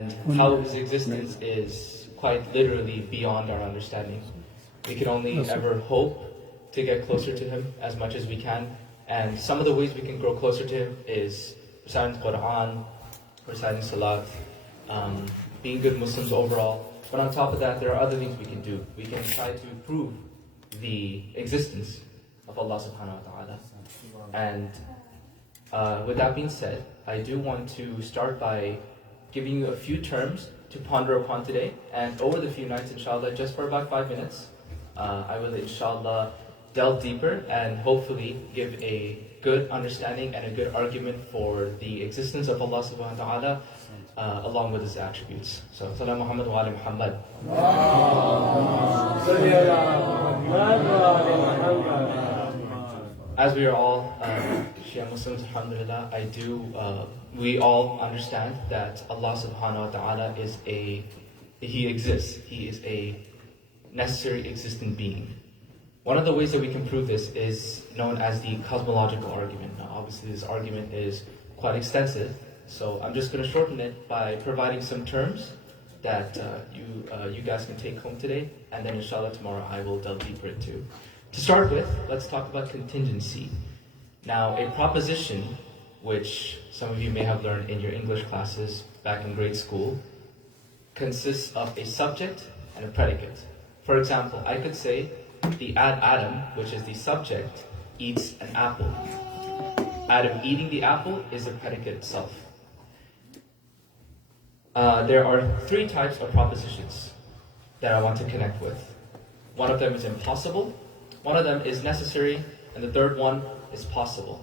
And how his existence is quite literally beyond our understanding. We can only ever hope to get closer to him as much as we can. And some of the ways we can grow closer to him is reciting Quran, reciting Salat, being good Muslims overall. But on top of that, there are other things we can do. We can try to prove the existence of Allah subhanahu wa ta'ala. And with that being said, I do want to start by giving you a few terms to ponder upon today. And over the few nights, inshallah, just for about 5 minutes, I will inshallah delve deeper and hopefully give a good understanding and a good argument for the existence of Allah subhanahu wa ta'ala along with his attributes. So, Salam Muhammad wa ala Muhammad. As we are all Shia Muslims, alhamdulillah, we all understand that Allah subhanahu wa ta'ala He exists. He is a necessary existent being. One of the ways that we can prove this is known as the cosmological argument. Now, obviously this argument is quite extensive, so I'm just going to shorten it by providing some terms that you guys can take home today, and then inshallah tomorrow I will delve deeper into. To start with, let's talk about contingency. Now, a proposition, which some of you may have learned in your English classes back in grade school, consists of a subject and a predicate. For example, I could say, the Adam, which is the subject, eats an apple. Adam eating the apple is the predicate itself. There are 3 types of propositions that I want to connect with. One of them is impossible, one of them is necessary, and the third one is possible.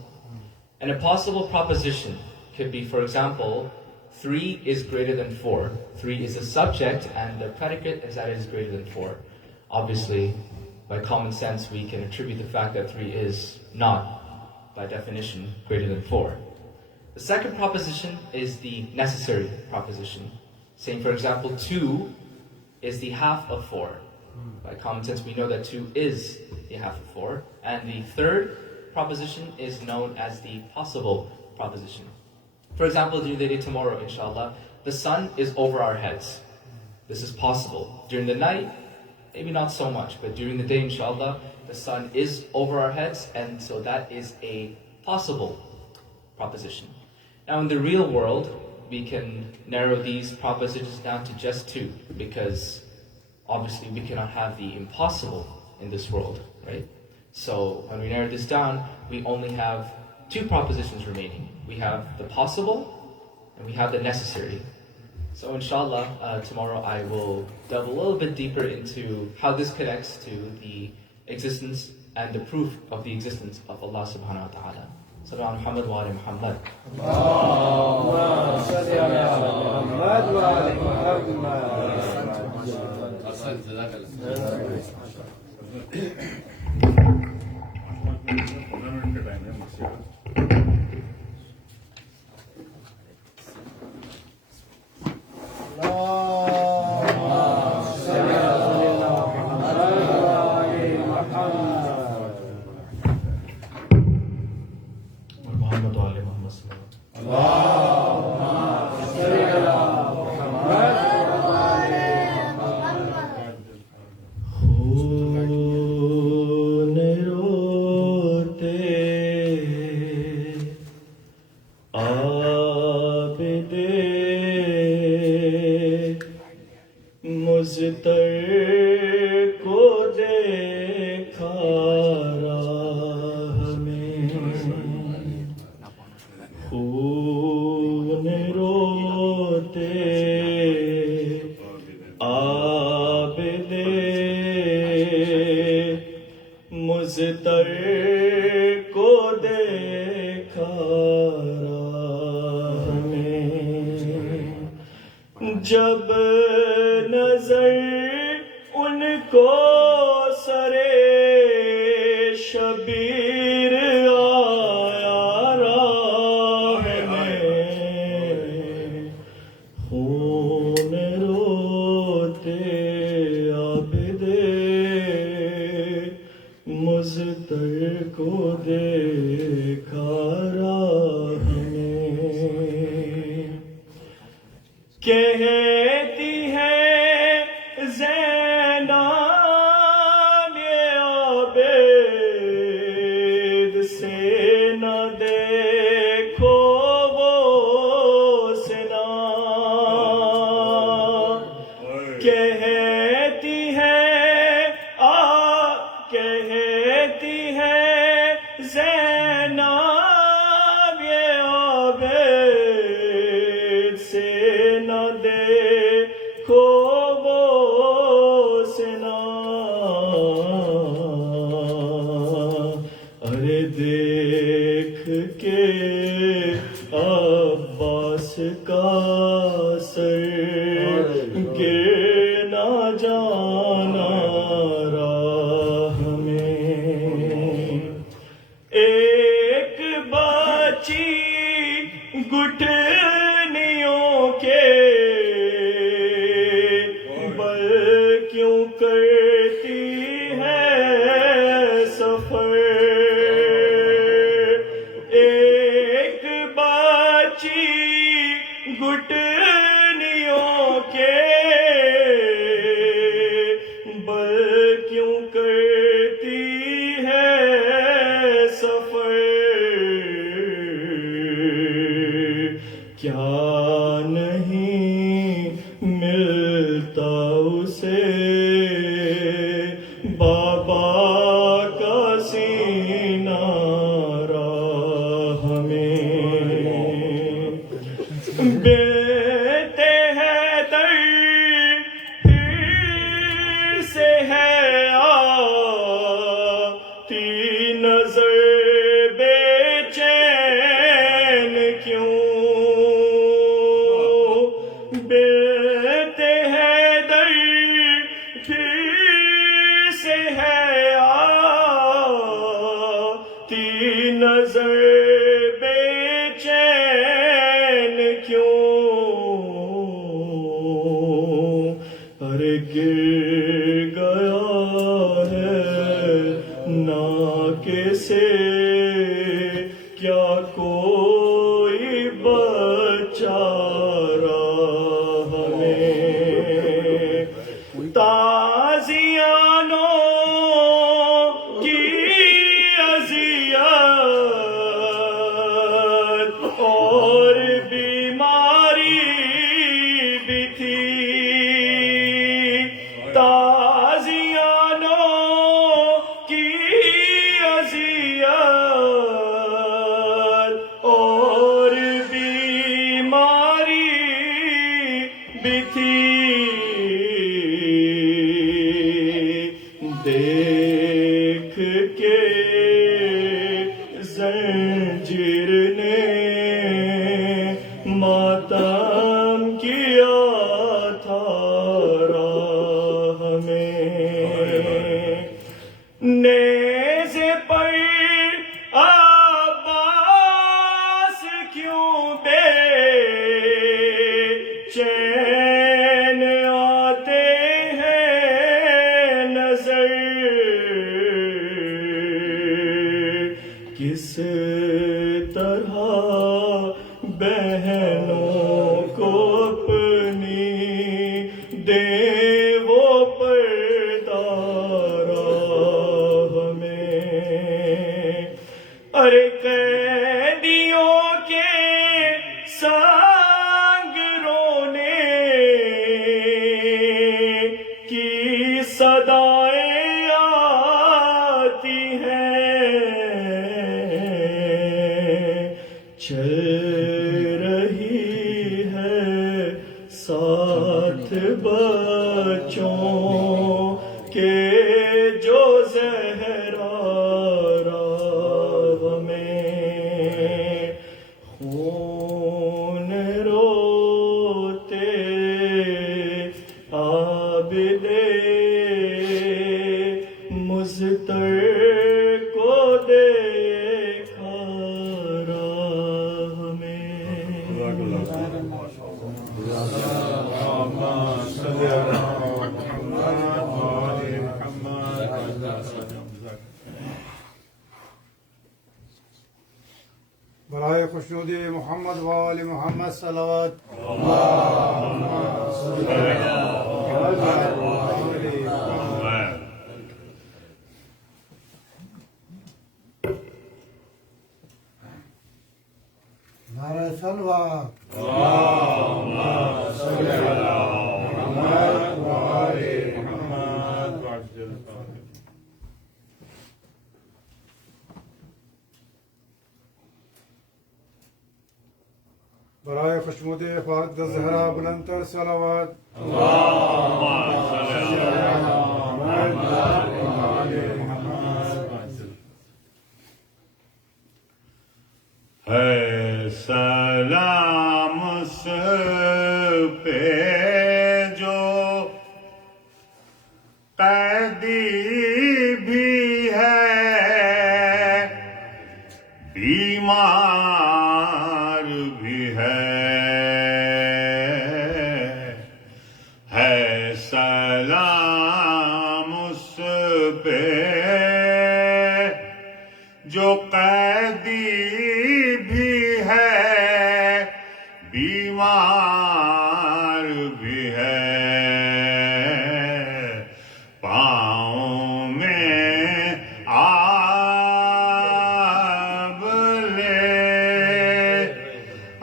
An impossible proposition could be, for example, 3 is greater than 4. 3 is the subject, and the predicate is that it is greater than 4. Obviously, by common sense, we can attribute the fact that 3 is not, by definition, greater than 4. The second proposition is the necessary proposition. Saying, for example, 2 is the half of 4. By common sense, we know that 2 is the half of 4. And the third proposition is known as the possible proposition. For example, during the day tomorrow, inshallah, the sun is over our heads. This is possible. During the night, maybe not so much, but during the day, inshallah, the sun is over our heads, and so that is a possible proposition. Now, in the real world, we can narrow these propositions down to just 2, because obviously we cannot have the impossible in this world, right? So when we narrow this down, we only have 2 propositions remaining. We have the possible and we have the necessary. So inshallah, tomorrow I will delve a little bit deeper into how this connects to the existence and the proof of the existence of Allah subhanahu wa ta'ala. Salam Muhammad wa ala Muhammad. Allahumma salli ala Muhammad wa ala Muhammad. जब नजर उनको सरे शबीर आया राह में खून रोते आबिदे मुज़तर को देखा राह में کہتی ہے زینب یہ عابد سے نہ دیکھو وہ سنا، کہتی ہے زینب یہ عابد سے نہ دیکھو وہ سنا، ارے دیکھ کے عباس کا سر گر نہ جانا راہ میں، ایک بچی گٹھنیوں کے بل کیوں کرتی ہے سفر، ایک بچی گٹھنیوں کے بل کیوں کرتی ہے سفر، کیا نہیں ملتا اسے بابا کا سینہ راہ میں، بیتے حیدر پھر سے ہے آتی نظر بے چین کیوں، بیتے حیدر پھر سے ہے آتی نظر بے چین کیوں، ارے گر گیا ہے ناک سے کیا کوئی بچہ راہ میں، تازیانوں کی اذیت اور بیماری بھی تھی، تازیانوں کی اذیت اور بیماری بھی تھی، دیکھ کے زنجیر نے ماتم کیا تھا راہ میں، نیزے پر عباس کیوں بے چین آتے ہیں نظر، کس طرح بہنوں کو اپنی دیں وہ پردہ راہ میں، ارے قیدیوں کے سنگ رونے کی صدائیں آتی ہیں، چل رہی ہے ساتھ بچوں کے جو زہرا راہ میں، خون روتے عابد مضطر کو دیکھا راہ میں، برائے خوشنودی محمد و آل محمد صلوات صلوات برائے خوشمود فاطمہ الزہرا بلندتر صلوات ہے سلام اس پہ جو قیدی بھی ہے بیمار بھی ہے سلام اس پہ جو قیدی بھی ہے بیمار بھی ہے پاؤں میں آب لے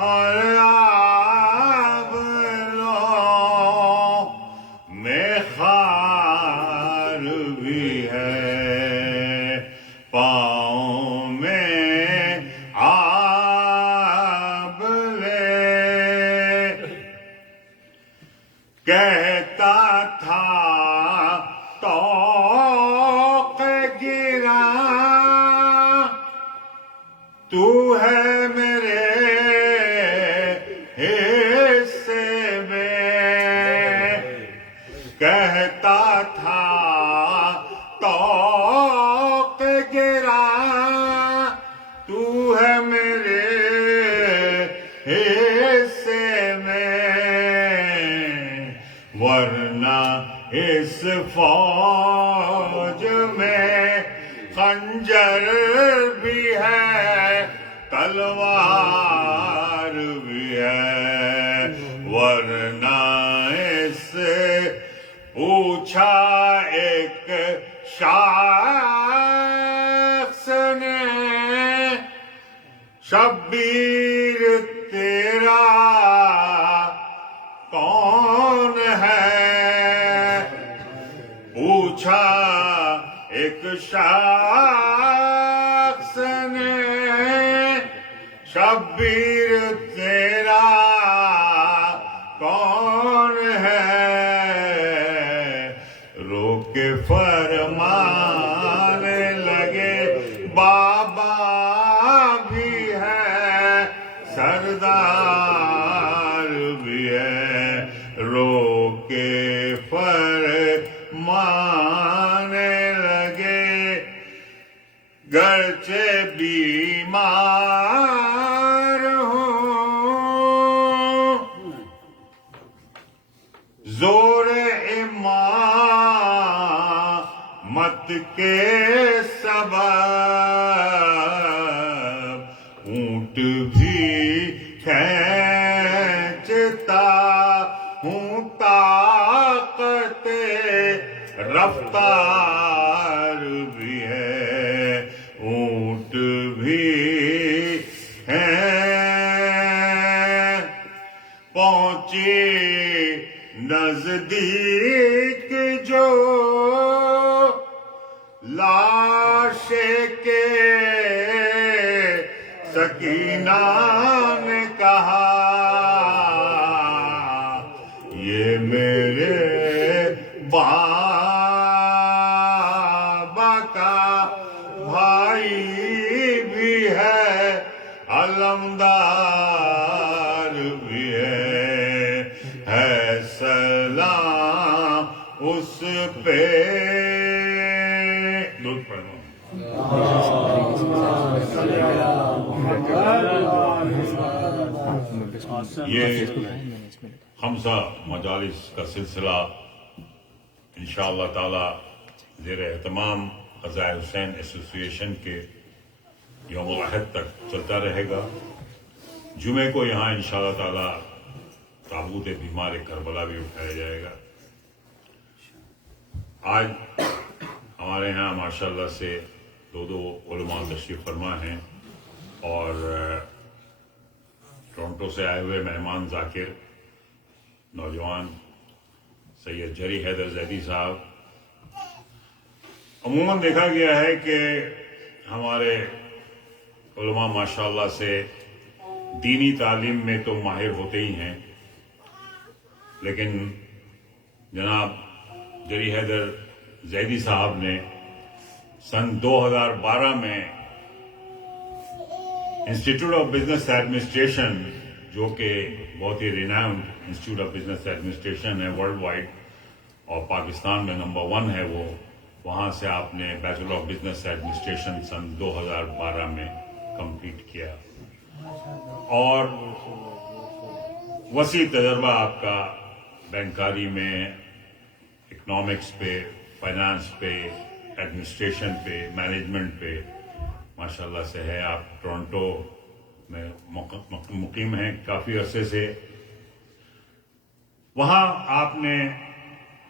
اور آب لو میں خار بھی ہے پاؤں میں آب لے کہتا تھا توق گرا تو ہے میرے حصے میں کہتا تھا توق گرا تو ہے میرے حصے میں ورنہ اس فوج میں خنجر بھی ہے تلوار بھی ہے ورنہ اس پوچھا ایک شخص نے شبیر تیرا کون ہے پوچھا ایک شخص نے شبیر تیرا کون ہے رو کے فرمانے لگے بابا بھی ہے سردار بھی ہے رو کے فرمانے لگے گرچہ بیمار ہوں زور امامت کے سبب اونٹ بھی کھینچتا ہوں طاقت رفتار بھی ہے اونٹ بھی ہیں پہنچی نزدیک جو لاش کے سکینہ نے کہا یہ میرے بابا کا بھائی بھی ہے علمدار بھی ہے سلام اس پہ دودھ پڑھنا یہ خمسہ مجالس کا سلسلہ انشاءاللہ تعالی زیر اہتمام عزا-e-Hussain ایسوسی ایشن کے یوم الاحد تک چلتا رہے گا جمعے کو یہاں انشاءاللہ تعالی تابوت بیمار کربلا بھی اٹھایا جائے گا آج ہمارے یہاں ماشاءاللہ سے دو علماء تشریف فرما ہیں اور ٹورنٹو سے آئے ہوئے مہمان ذاکر نوجوان سید جری حیدر زیدی صاحب. عموماً دیکھا گیا ہے کہ ہمارے علماء ماشاءاللہ سے دینی تعلیم میں تو ماہر ہوتے ہی ہیں، لیکن جناب جری حیدر زیدی صاحب نے سن 2012 میں انسٹیٹیوٹ آف بزنس ایڈمنسٹریشن، جو کہ بہت ہی renowned institute of business administration ہے ورلڈ وائڈ اور پاکستان میں نمبر 1 ہے وہ، وہاں سے آپ نے بیچلر آف بزنس ایڈمنسٹریشن سن 2012 میں کمپلیٹ کیا، اور وسیع تجربہ آپ کا بینکاری میں، اکنامکس پہ، فائنانس پہ، ایڈمنسٹریشن پہ، مینجمنٹ پہ ماشاءاللہ سے ہے. آپ ٹورنٹو میں مقیم ہیں کافی عرصے سے. وہاں آپ نے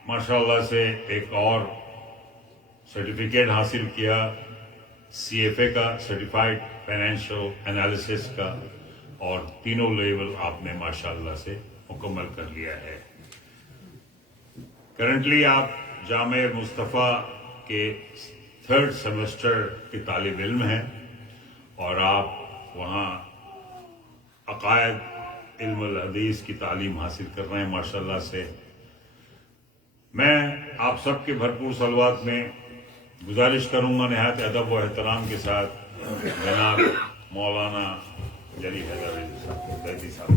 ماشاءاللہ سے ایک اور سرٹیفکیٹ حاصل کیا CFA کا، سرٹیفائڈ فائنینشیل انالیسس کا، اور تینوں لیول آپ نے ماشاءاللہ سے مکمل کر لیا ہے. کرنٹلی آپ جامعہ مصطفیٰ کے 3rd سیمسٹر کے طالب علم ہیں، اور آپ وہاں عقائد علم الحدیث کی تعلیم حاصل کر رہے ہیں ماشاءاللہ سے. میں آپ سب کے بھرپور صلوات میں گزارش کروں گا نہایت ادب و احترام کے ساتھ جناب مولانا جری حیدر زیدی صاحب.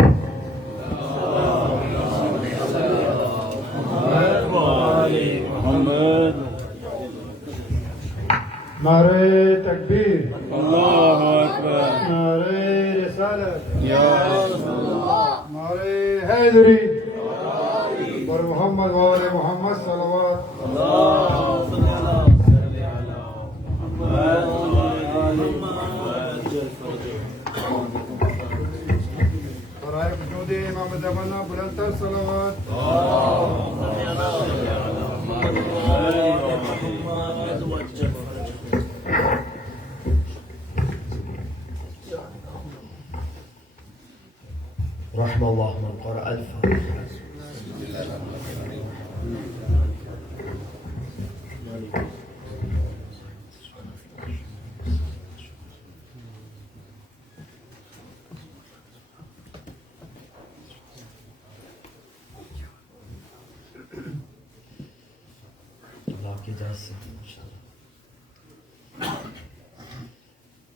نعرہ تکبیر، اللہ اکبر، نعرہ رسالت، نعرہ حیدری، اور محمد وآل محمد صلوات. برائے وجود امام زمانہ بلند تر صلوات. رحم الله من قرأ الفاتحة.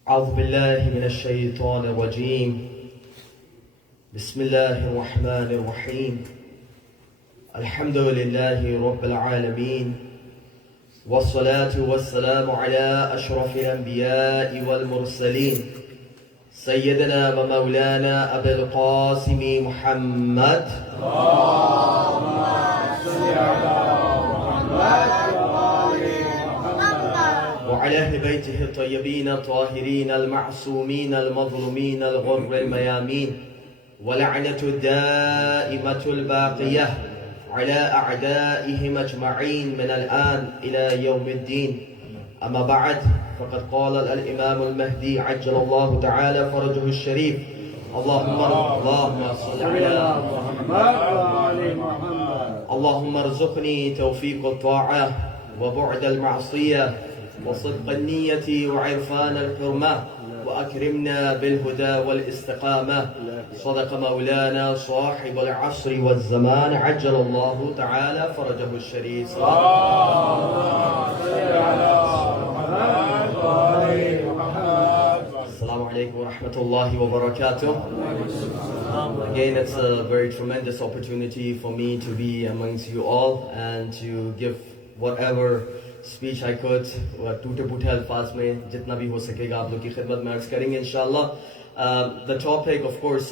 أعوذ بالله من الشيطان الرجيم. بسم الله الرحمن الرحيم. الحمد لله رب العالمين، والصلاة والسلام على أشرف الأنبياء والمرسلين، سيدنا ومولانا أبي القاسم محمد وعلى أهل بيته الطيبين الطاهرين المعصومين المظلومين الغر الميامين، ولعنة الدائمة الباقية على أعدائهم أجمعين من الآن إلى يوم الدين. أما بعد، فقد قال الإمام المهدي عجل الله تعالى فرجه الشريف: اللهم صل على محمد، اللهم ارزقني توفيق الطاعة وبعد المعصية وصدق النية وعرفان الحرمة، وأكرمنا بالهدى والاستقامة. صدق مولانا صاحب العصر والزمان عجل الله تعالى فرجه الشريف. Assalamu alaikum wa rahmatullahi wa barakatuh. Again, it's a very tremendous opportunity for me to be amongst you all and to give whatever speech I could. ٹوٹے پوٹے الفاظ میں جتنا بھی ہو سکے گا آپ لوگ کی خدمت میں عرض کریں گے انشاءاللہ. The topic, of course,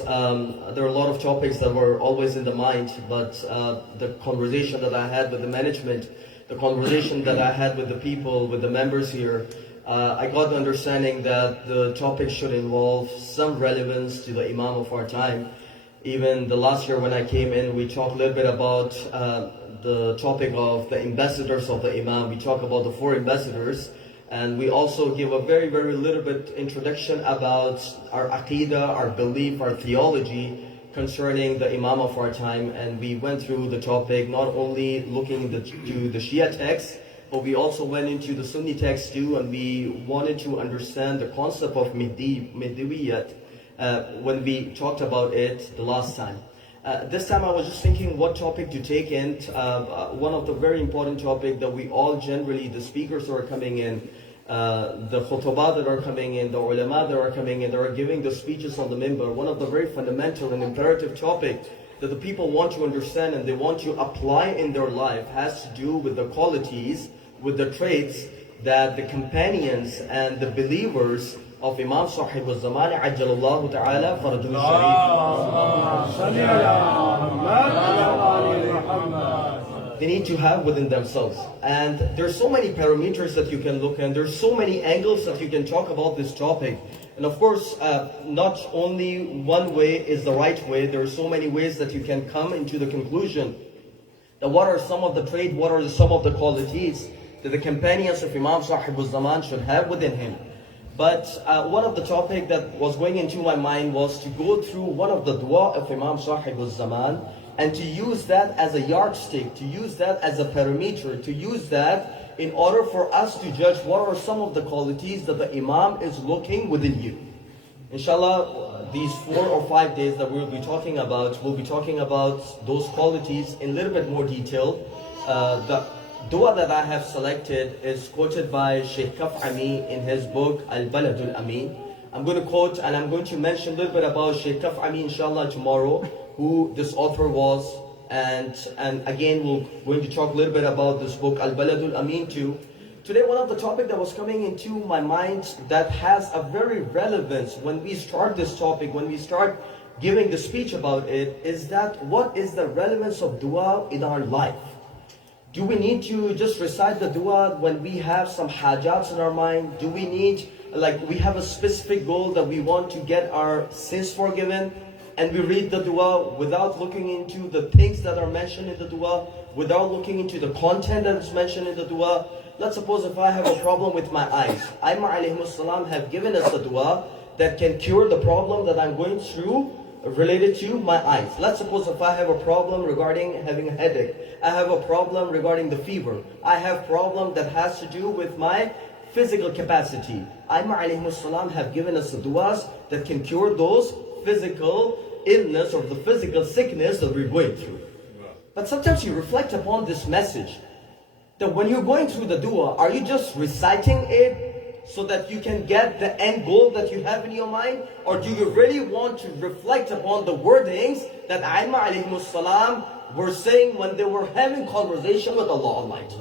there are a lot of topics that were always in the mind, but the conversation that I had with the management, the conversation that I had with the people, with the members here, I got the understanding that the topic should involve some relevance to the Imam of our time. Even the last year when I came in, we talked a little bit about the topic of the ambassadors of the Imam. We talk about the 4 ambassadors, And we also give a very, very little bit introduction about our aqidah, our belief, our theology concerning the Imam of our time. And we went through the topic, not only looking to the Shia text, but we also went into the Sunni text too, and we wanted to understand the concept of Mehdiwiyat when we talked about it the last time. This time I was just thinking what topic to take in. One of the very important topic that we all generally, the speakers that are coming in, the khutbah that are coming in, the ulama that are coming in, that are giving the speeches on the minbar, one of the very fundamental and imperative topic that the people want to understand and they want to apply in their life has to do with the qualities, with the traits that the companions and the believers of Imam Sahib al-Zaman Ajjalallahu Ta'ala Farajul Sharif, they need to have within themselves. And there's so many parameters that you can look at, there's so many angles that you can talk about this topic. And of course, not only one way is the right way, there are so many ways that you can come into the conclusion that what are some of the traits, what are some of the qualities that the companions of Imam Sahib al-Zaman should have within him. But one of the topic that was going into my mind was to go through one of the dua of Imam Sahib al-Zaman and to use that as a yardstick, to use that as a parameter, to use that in order for us to judge what are some of the qualities that the Imam is looking within you. Inshallah, these 4 or 5 days that we'll be talking about those qualities in a little bit more detail. The dua that I have selected is quoted by Sheikh Kaf'ami in his book Al-Baladul Amin. I'm going to quote and I'm going to mention a little bit about Sheikh Kaf'ami inshallah tomorrow, who this author was, and again we're going to talk a little bit about this book Al-Baladul Amin too. Today one of the topic that was coming into my mind that has a very relevance when we start this topic, when we start giving the speech about it, is that what is the relevance of dua in our life? Do we need to just recite the dua when we have some hajats in our mind? Do we need, like we have a specific goal that we want to get our sins forgiven, and we read the dua without looking into the things that are mentioned in the dua, without looking into the content that is mentioned in the dua? Let's suppose if I have a problem with my eyes. Ayyam-e-Sajjadiyah have given us a dua that can cure the problem that I'm going through related to my eyes. Let's suppose if I have a problem regarding having a headache, I have a problem regarding the fever, I have a problem that has to do with my physical capacity. Ayyam-e-Sajjadiyah have given us the duas that can cure those physical illness or the physical sickness that we're going through. But sometimes you reflect upon this message, that when you're going through the dua, are you just reciting it so that you can get the end goal that you have in your mind? Or do you really want to reflect upon the wordings that Ayyam-e-Salam were saying when they were having conversation with Allah Almighty?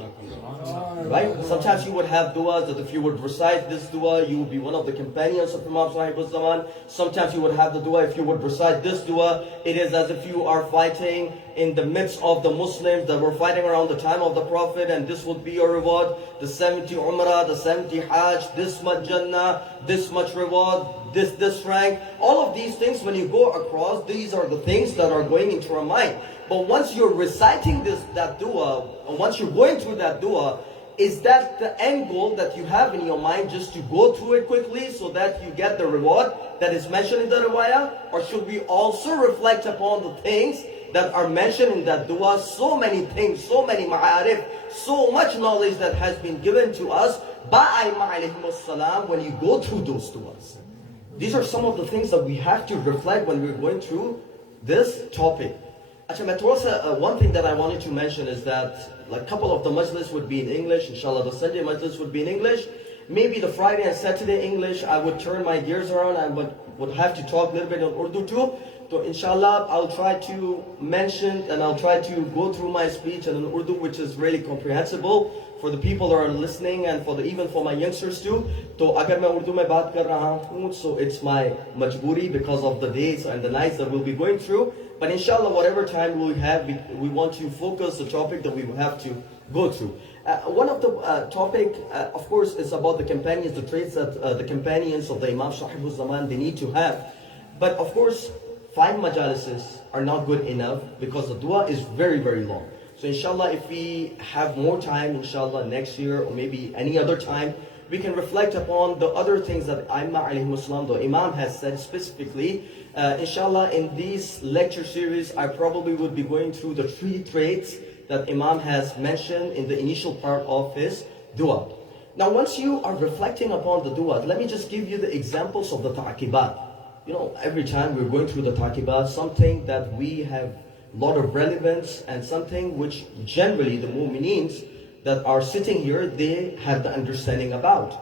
Right? Sometimes you would have duas that if you would recite this dua, you would be one of the companions of Imam Sahib al-Zaman. Sometimes you would have the dua, if you would recite this dua, it is as if you are fighting in the midst of the Muslims that were fighting around the time of the Prophet, and this would be your reward. The 70 Umrah, the 70 Hajj, this much Jannah, this much reward, this rank. All of these things, when you go across, these are the things that are going into our mind. But once you're reciting that dua, and once you're going through that dua, is that the end goal that you have in your mind, just to go through it quickly so that you get the reward that is mentioned in the riwayah? Or should we also reflect upon the things that are mentioned in that dua? So many things, so many ma'arif, so much knowledge that has been given to us by Ayyam-e-Salam when you go through those duas. These are some of the things that we have to reflect when we're going through this topic. One thing that I wanted to mention is that like a couple of the Majlis would be in English, inshallah the Sunday Majlis would be in English. Maybe the Friday and Saturday English, I would turn my gears around, I would have to talk a little bit in Urdu too. So inshallah, I'll try to mention and I'll try to go through my speech in Urdu, which is really comprehensible for the people that are listening and even for my youngsters too. So agar main Urdu mein baat kar raha hoon, so it's my majburi because of the days and the nights that we'll be going through. But inshallah, whatever time we have, we want to focus the topic that we will have to go through. One of the topic, of course, is about the companions, the traits that the companions of the Imam Sahib al-Zaman, they need to have. But of course, 5 majalises are not good enough because the dua is very, very long. So inshallah, if we have more time, inshallah, next year or maybe any other time, We can reflect upon the other things that Ayyam-e-Sajjadiyah, the Imam has said specifically. Inshallah, in this lecture series, I probably would be going through the 3 traits that Imam has mentioned in the initial part of his dua. Now, once you are reflecting upon the dua, let me just give you the examples of the ta'qibat. You know, every time we're going through the ta'qibat, something that we have a lot of relevance and something which generally the mu'mineens that are sitting here, they have the understanding about.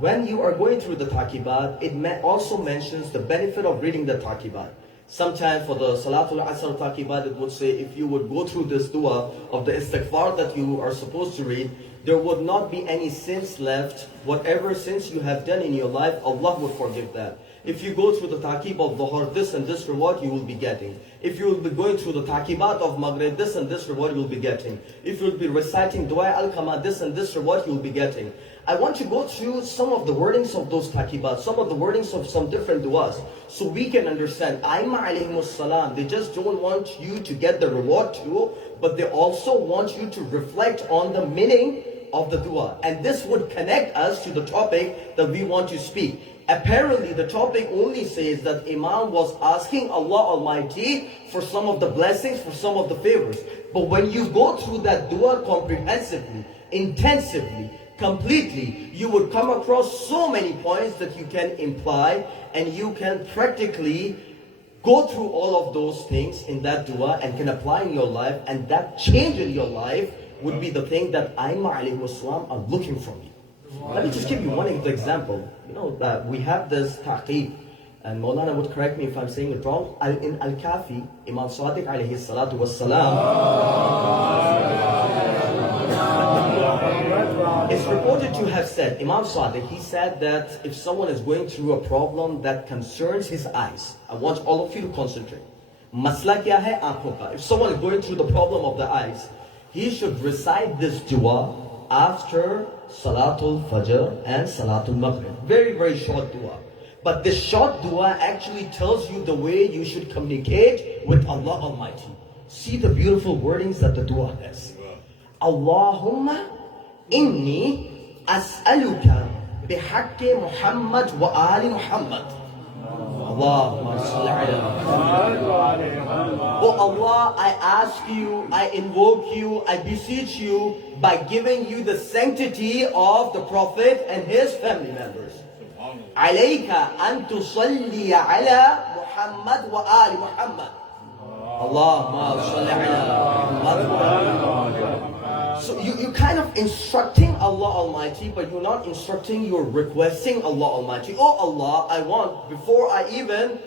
When you are going through the ta'qibat, it also mentions the benefit of reading the ta'qibat. Sometimes for the Salatul Asr ta'qibat, it would say if you would go through this dua of the istighfar that you are supposed to read, there would not be any sins left. Whatever sins you have done in your life, Allah would forgive that. If you go through the taqib of Dhuhr, this and this reward you will be getting. If you will be going through the taqibat of Maghrib, this and this reward you will be getting. If you will be reciting Dua al-Qama, this and this reward you will be getting. I want to go through some of the wordings of those taqibat, some of the wordings of some different duas, so we can understand. Ayyam-e-Sajjadiyah, they just don't want you to get the reward too, but they also want you to reflect on the meaning of the dua. And this would connect us to the topic that we want to speak. Apparently, the topic only says that Imam was asking Allah Almighty for some of the blessings, for some of the favors. But when you go through that dua comprehensively, intensively, completely, you would come across so many points that you can imply, and you can practically go through all of those things in that dua and can apply in your life, and that change in your life would be the thing that Ayyam-e-Sajjadiyah are looking from you. Let me just give you one example. You know that we have this taqib, and Maulana would correct me if I'm saying it wrong. In Al-Kafi, Imam Sadiq alayhi salatu wassalam, it's reported to have said, Imam Sadiq, he said that if someone is going through a problem that concerns his eyes, I want all of you to concentrate. Masla kya hai aankhon ka? If someone is going through the problem of the eyes, he should recite this dua after Salatul Fajr and Salatul Maghrib. Very, very short dua. But this short dua actually tells you the way you should communicate with Allah Almighty. See the beautiful wordings that the dua has. Allahumma inni as'aluka bihaqqi Muhammad wa ali Muhammad. Allahumma salli ala. Oh Allah, I ask you, I invoke you, I beseech you by giving you the sanctity of the Prophet and his family members. Alayka an tusalli ala Muhammad wa ali Muhammad. Allahumma salli ala. So you kind of instructing Allah Almighty, but you're not instructing, you're requesting Allah Almighty. Oh Allah, I want, before I even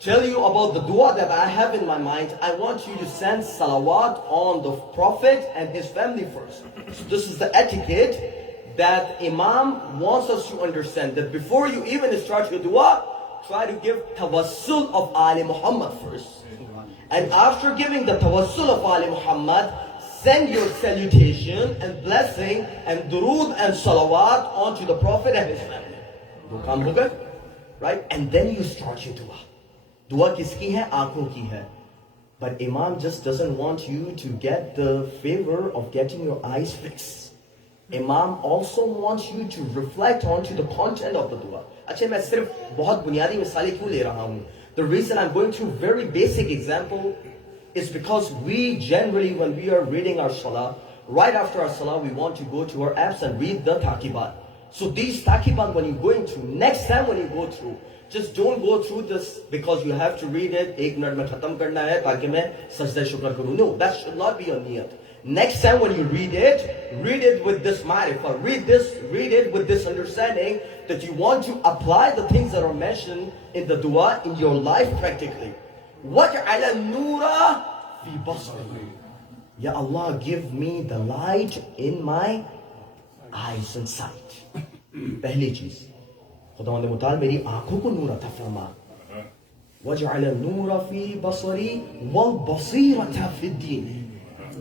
tell you about the dua that I have in my mind, I want you to send salawat on the Prophet and his family first. So this is the etiquette that Imam wants us to understand, that before you even start your dua, try to give tawassul of Ali Muhammad first. And after giving the tawassul of Ali Muhammad, send your salutation and blessing and durood and salawat onto the Prophet and his family. Right? And then you start your dua. Dua kiski hai? Aankhon ki hai. But Imam just doesn't want you to get the favor of getting your eyes fixed. Imam also wants you to reflect onto the content of the dua. Achha, main sirf bahut bunyadi misalein kyun le raha hu? The reason I'm going through very basic example is because we generally, when we are reading our salah, right after our salah, we want to go to our apps and read the taqibat. So these taqibat, when you're going through, next time when you go through, just don't go through this because you have to read it, 1 minute mein khatam karna hai, taaki main sajda shukr karu. No, that should not be your niyat. Next time when you read it with this ma'rifah, read it with this understanding that you want to apply the things that are mentioned in the dua in your life practically. وَجْعَلَ النُّورَ فِي بَصَرِي. Ya Allah, give me the light in my eyes and sight. Pehli cheez. Khudawand Mutal meri aankhon ko noor ata farma. وَجْعَلَ النُّورَ فِي بَصَرِي وَالْبَصِيرَةَ فِي الدِّينِ.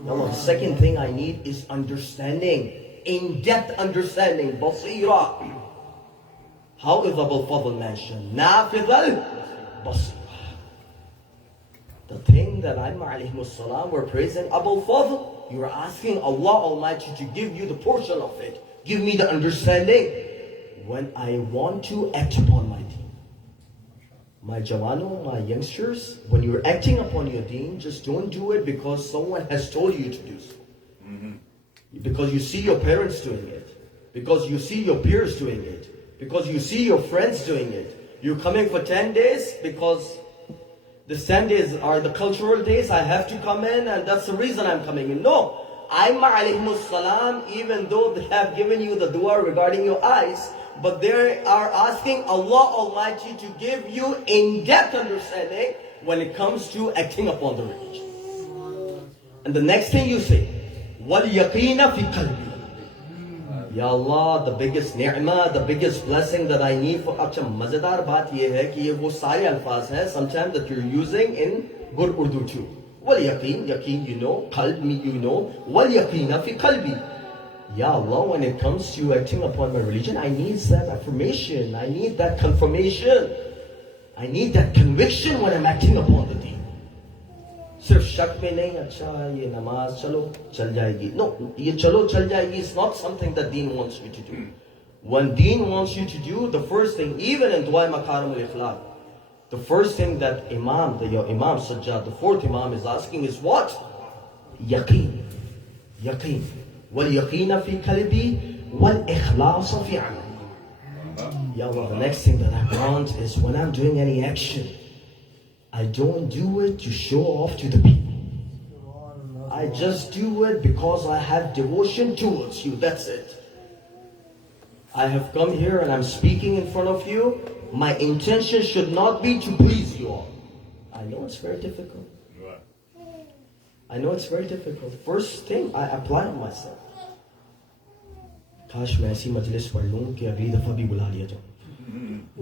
Allah, the second thing I need is understanding, in-depth understanding, basira. How is Abul Fadl mentioned? Nafidh al-basira. The thing that Ayyam-e-Sajjadiyah were praising Abul Fadl, you are asking Allah Almighty to give you the portion of it. Give me the understanding when I want to act upon my deen. My jawano, my youngsters, when you're acting upon your deen, just don't do it because someone has told you to do so. Because you see your parents doing it. Because you see your peers doing it. Because you see your friends doing it. You're coming for 10 days because the 10 days are the cultural days. I have to come in and that's the reason I'm coming in. No. Ayyam salam, even though they have given you the dua regarding your eyes, but they are asking Allah Almighty to give you in-depth understanding when it comes to acting upon the religion. And the next thing you say, وَالْيَقِينَ فِي قَلْبِي. Ya Allah, the biggest ni'mah, the biggest blessing that I need for... Achha, mazedar baat ye hai ki ye wo sare alfaz hai, sometimes that you're using in good Urdu too. وَالْيَقِين, yaqeen you know, qalb you know, وَالْيَقِينَ فِي قَلْبِي. Ya Allah, when it comes to acting upon my religion, I need that affirmation, I need that confirmation, I need that conviction when I'm acting upon the deen. Sirf shak mein nahi, acha ye namaz chalo chal jayegi. No, ye chalo chal jayegi is not something that deen wants you to do. When deen wants you to do, the first thing, even in Dua Makarim al-Ikhlaq, the first thing that Imam, your Imam Sajjad, the fourth Imam is asking is what? Yaqeen. Yaqeen. وَالْيَقِينَ فِي قَلْبِي وَالْإِخْلَاصَ فِي عَمَلِي. Ya Allah, the next thing that I want is when I'm doing any action, I don't do it to show off to the people. I just do it because I have devotion towards you, that's it. I have come here and I'm speaking in front of you. My intention should not be to please you all. I know it's very difficult. I know it's very difficult. First thing, I apply on myself. काश मैं ऐसी मजलिस पढ़ लूं कि अगली दफा भी बुला लिया जाऊं।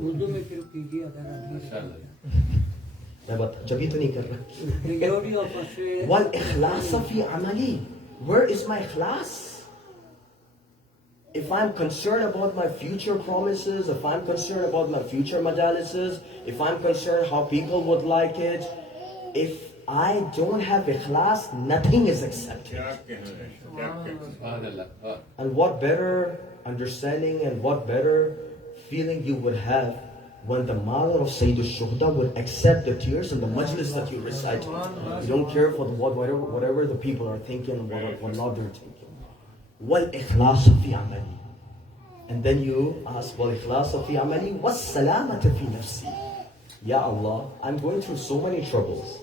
उर्दू में फिर कीजिए अगर मैं बता जब भी तो नहीं कर रहा। वल इखलास फी अमली, where is my ikhlas? If I'm concerned about my future promises, if I'm concerned about my future majalises, if I'm concerned how people would like it, if I don't have ikhlas, nothing is accepted. And what better understanding and what better feeling you would have when the mother of Sayyid al-Shuhda would accept the tears and the majlis that you recite. You don't care for whatever the people are thinking, what not they're thinking. وَالْإِخْلَاصُ فِي عَمَلِي. And then you ask, وَالْإِخْلَاصُ فِي عَمَلِي وَالسَّلَامَةَ فِي نَفْسِي. Ya Allah, I'm going through so many troubles.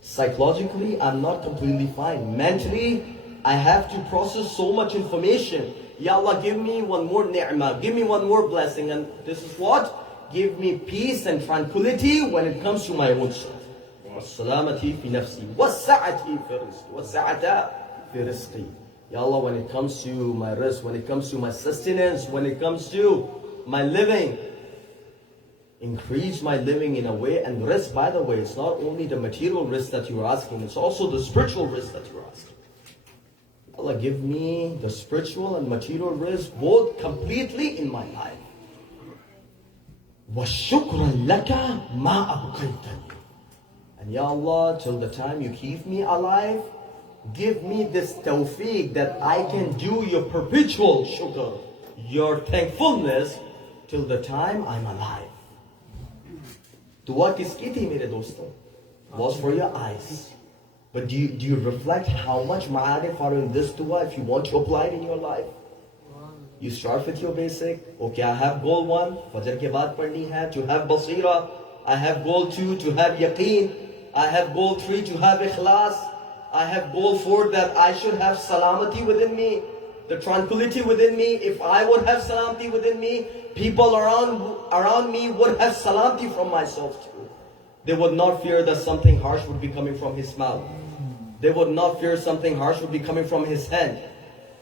Psychologically, I'm not completely fine. Mentally, I have to process so much information. Ya Allah, give me one more ni'mah, give me one more blessing. And this is what? Give me peace and tranquility when it comes to my own self. وَالسَّلَامَةِ فِي نَفْسِي وَالسَّعَةِ فِي رِزْقِي وَالسَّعَةَ فِي رِزْقِي. Ya Allah, when it comes to my rizq, when it comes to my sustenance, when it comes to my living, increase my living in a way. And rizq, by the way, it's not only the material rizq that you're asking, it's also the spiritual rizq that you're asking. Allah, give me the spiritual and material rizq both completely in my life. وَالشُّكْرًا لَكَ مَا أَبْقَيْتَنِي. And Ya Allah, till the time you keep me alive, give me this tawfiq that I can do your perpetual shukr, your thankfulness, till the time I'm alive. Dua kiski thi mere doston? Was for your eyes. But do you reflect how much ma'arif are in this dua if you want to apply it in your life? You start with your basic. Okay, I have goal 1, Fajr ke baad padni hai, to have basira. I have goal 2, to have yaqeen. I have goal 3, to have ikhlas. I have goal 4, that I should have salamati within me, the tranquility within me. If I would have salamati within me, people around me would have salamati from myself too. They would not fear that something harsh would be coming from his mouth. They would not fear something harsh would be coming from his hand.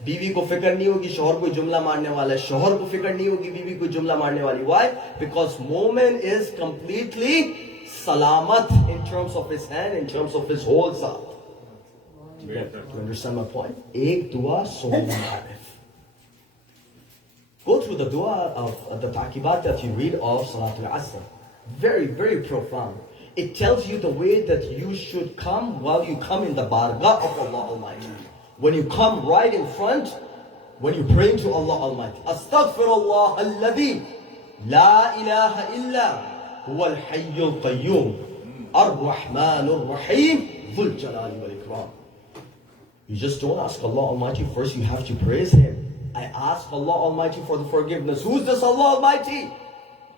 बीवी को फिक्र नहीं होगी शौहर कोई जुमला मारने वाला है, शौहर को फिक्र नहीं होगी बीवी को जुमला मारने वाली. Why? Because moment is completely salamat in terms of his hand, in terms of his whole self. Do you understand my point? Ek dua so ma'arif. Go through the dua of the taqibat that you read of Salatul Asr. Very, very profound. It tells you the way that you should come while you come in the bargah of Allah Almighty. When you come right in front when you pray to Allah Almighty. Astaghfirullah alladhi la ilaha illa huwa al-hayyul qayyum ar-Rahmanur Rahim dhul jalali wal ikram. You just don't ask Allah Almighty first, you have to praise Him. I ask Allah Almighty for the forgiveness. Who's this Allah Almighty?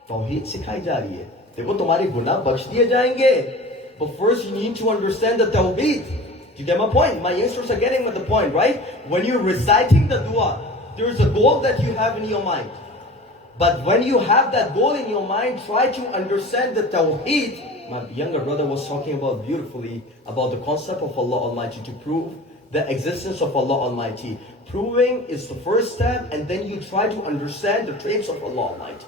Tawheed सिखाई जा रही है. देखो तुम्हारे गुनाह बख्श दिए जाएंगे. But first you need to understand the Tawheed. Do you get my point? My youngsters are getting the point, right? When you're reciting the dua, there is a goal that you have in your mind. But when you have that goal in your mind, try to understand the Tawheed. My younger brother was talking about beautifully about the concept of Allah Almighty to prove the existence of Allah Almighty. Proving is the first step, and then you try to understand the traits of Allah Almighty.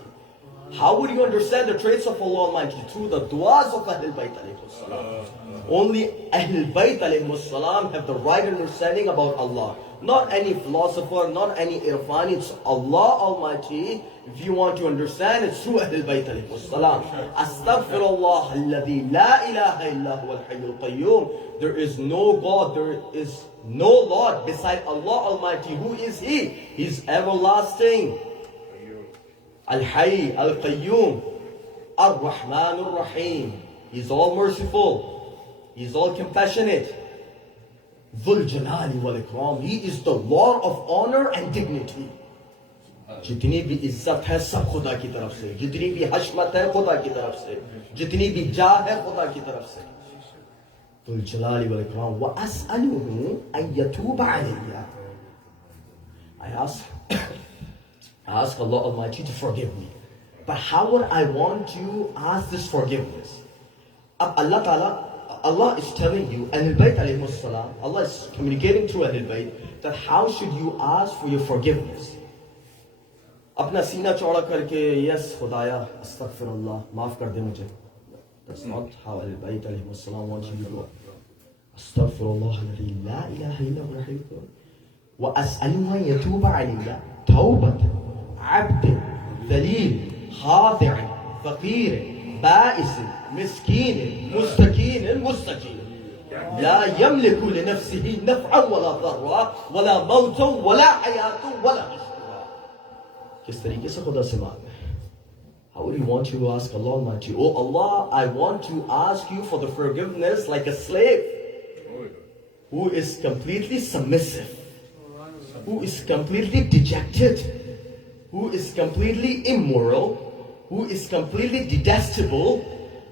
How would you understand the traits of Allah Almighty? Through the du'as of Ahlul Bayt alayhimus salam. Only Ahlul Bayt alayhimus salam have the right understanding about Allah. Not any philosopher, not any irfan. It's Allah Almighty. If you want to understand, it's through Ahlul Bayt alayhimus salam. Astaghfirullah alladhi la ilaha illa huwa al-hayyul qayyum. There is no God, there is no Lord beside Allah Almighty. Who is He? He's everlasting. Al-Hayy, Al-Qayyum, Ar-Rahman, Ar-Rahim. He's all merciful. He's all compassionate. Dhul Jalali wal Ikram. He is the Lord of honor and dignity. जितनी भी इज्जत है सब खुदा की तरफ से, जितनी भी हशमत है खुदा की तरफ से, जितनी भी जाह है खुदा की तरफ से. Dhul Jalali wal Ikram. Wa as'aluhu an yatuba alayya. I ask Allah Almighty to forgive me. But how would I want to ask this forgiveness? Allah is telling you, Ahlul Bayt alayhimus salam, Allah is communicating through Ahlul Bayt, that how should you ask for your forgiveness? Apna seena chauda karke, yes, Khudaya, astaghfirullah, maaf kar de mujhe. That's not how Ahlul Bayt alayhimus salam wants you to do. Astaghfirullah alladhi la ilaha illa huwa al-hayyul qayyum. Wa as'aluhu an yatuba alayya tawbatan عبد ذليل خاضع فقير بائس مسكين مستكين مستكين لا يملك لنفسه نفعا ولا ضرا ولا موتا ولا حياة ولا نشورا. किस तरीके से खुदा से मांगे? How would you want to ask Allah Almighty? Oh Allah, I want to ask you for the forgiveness like a slave who is completely submissive, who is completely dejected, who is completely immoral, who is completely detestable,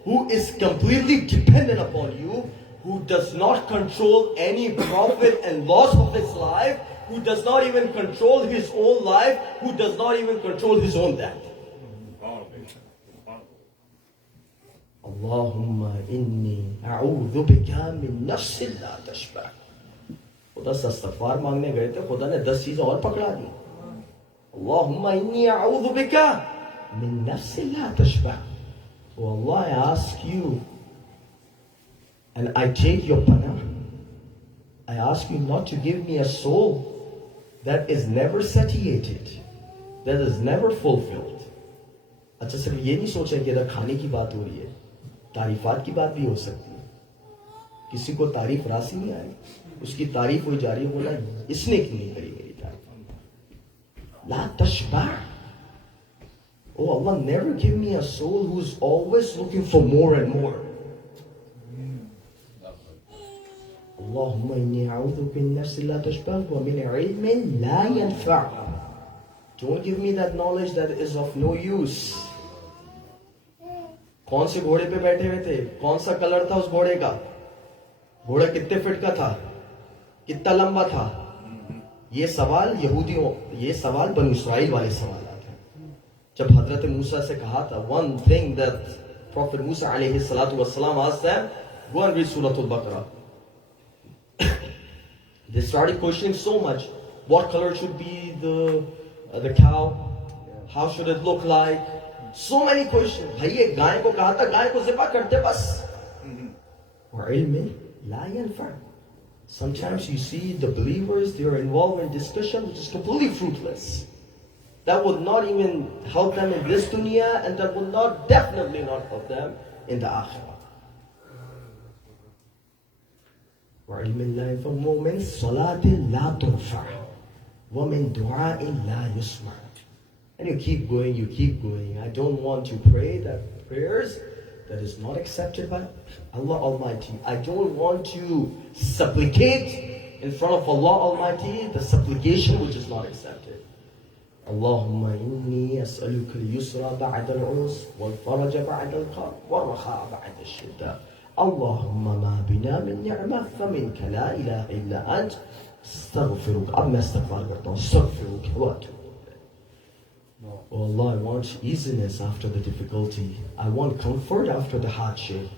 who is completely dependent upon you, who does not control any profit and loss of his life, who does not even control his own life, who does not even control his own death. Allahumma inni a'udhu bika min nafsin la tashba. खुदा से इस्तग़फ़ार मांगने गए थे, खुदा ने 10 चीजें और पकड़ा दी. Allahumma inni a'udhu bika min nafsin la tashba. Oh Allah, I ask you and I take your panah. I ask you not to give me a soul that is never satiated, that is never fulfilled. अच्छा सिर्फ ये नहीं सोचें कि इधर खाने की बात हो रही है, तारीफात की बात भी हो सकती है. किसी को तारीफ रासी नहीं आई, उसकी तारीफ हो जा रही है, बोला इसने क्यों नहीं करी मेरी तारीफ. La tashba. Oh Allah, never give me a soul who's always looking for more and more. Allahumma inni a'udhu bin nafsi la tashba wa min ilmin la yanfa'. Don't give me that knowledge that is of no use. कौन से घोड़े पे बैठे हुए थे, कौन सा colour था उस घोड़े का, घोड़ा कितने फीट का था, कितना लंबा था. ये सवाल यहूदियों, ये सवाल बनु इस्राइल वाले सवाल हैं. जब हजरत मूसा से कहा था, one thing that Prophet Musa alayhi salatu wassalam asked them, go and read Surah Al-Baqarah. They started questioning so much. What color should be the cow? How should it look like? So many questions. भाई ये गाय को कहा था, गाय को ज़िबा कर दे बस. وعلم لا ينفع. Sometimes you see the believers, they are involved in discussion which is completely fruitless. That would not even help them in this dunya, and that would not, definitely not help them in the akhirah. وعلم لا ينفع من صلاة لا ترفع. وَمِن دُعَاءٍ لَا يُسْمَعُ. And you keep going. I don't want to pray that prayers that is not accepted by Allah Almighty. I don't want to supplicate in front of Allah Almighty the supplication which is not accepted. Allahumma inni as'aluka al-yusra ba'da al-'usr wal-faraja ba'da al-karb wal-rakha'a ba'da al-shidda. Allahumma ma bina min ni'mah faminka la ilaha illa ant astaghfiruka amma astaghfiruka wa atubu. Oh Allah, I want easiness after the difficulty. I want comfort after the hardship.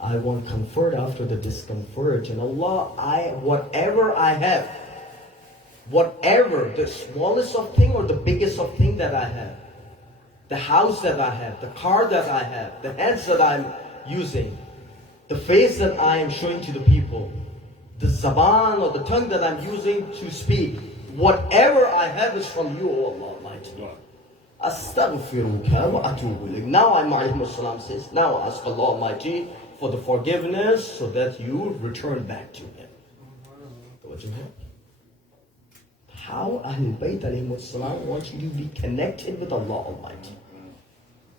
I want comfort after the discomfort. And Allah, whatever I have, whatever, the smallest of thing or the biggest of thing that I have, the house that I have, the car that I have, the hands that I'm using, the face that I am showing to the people, the zaban or the tongue that I'm using to speak, whatever I have is from you, O Allah Almighty. Astaghfiruka wa atubu ilayk. Now Salam says, now ask Allah Almighty for the forgiveness so that you return back to Him. How Ahlul Bayt alayhi salam want you to be connected with Allah Almighty.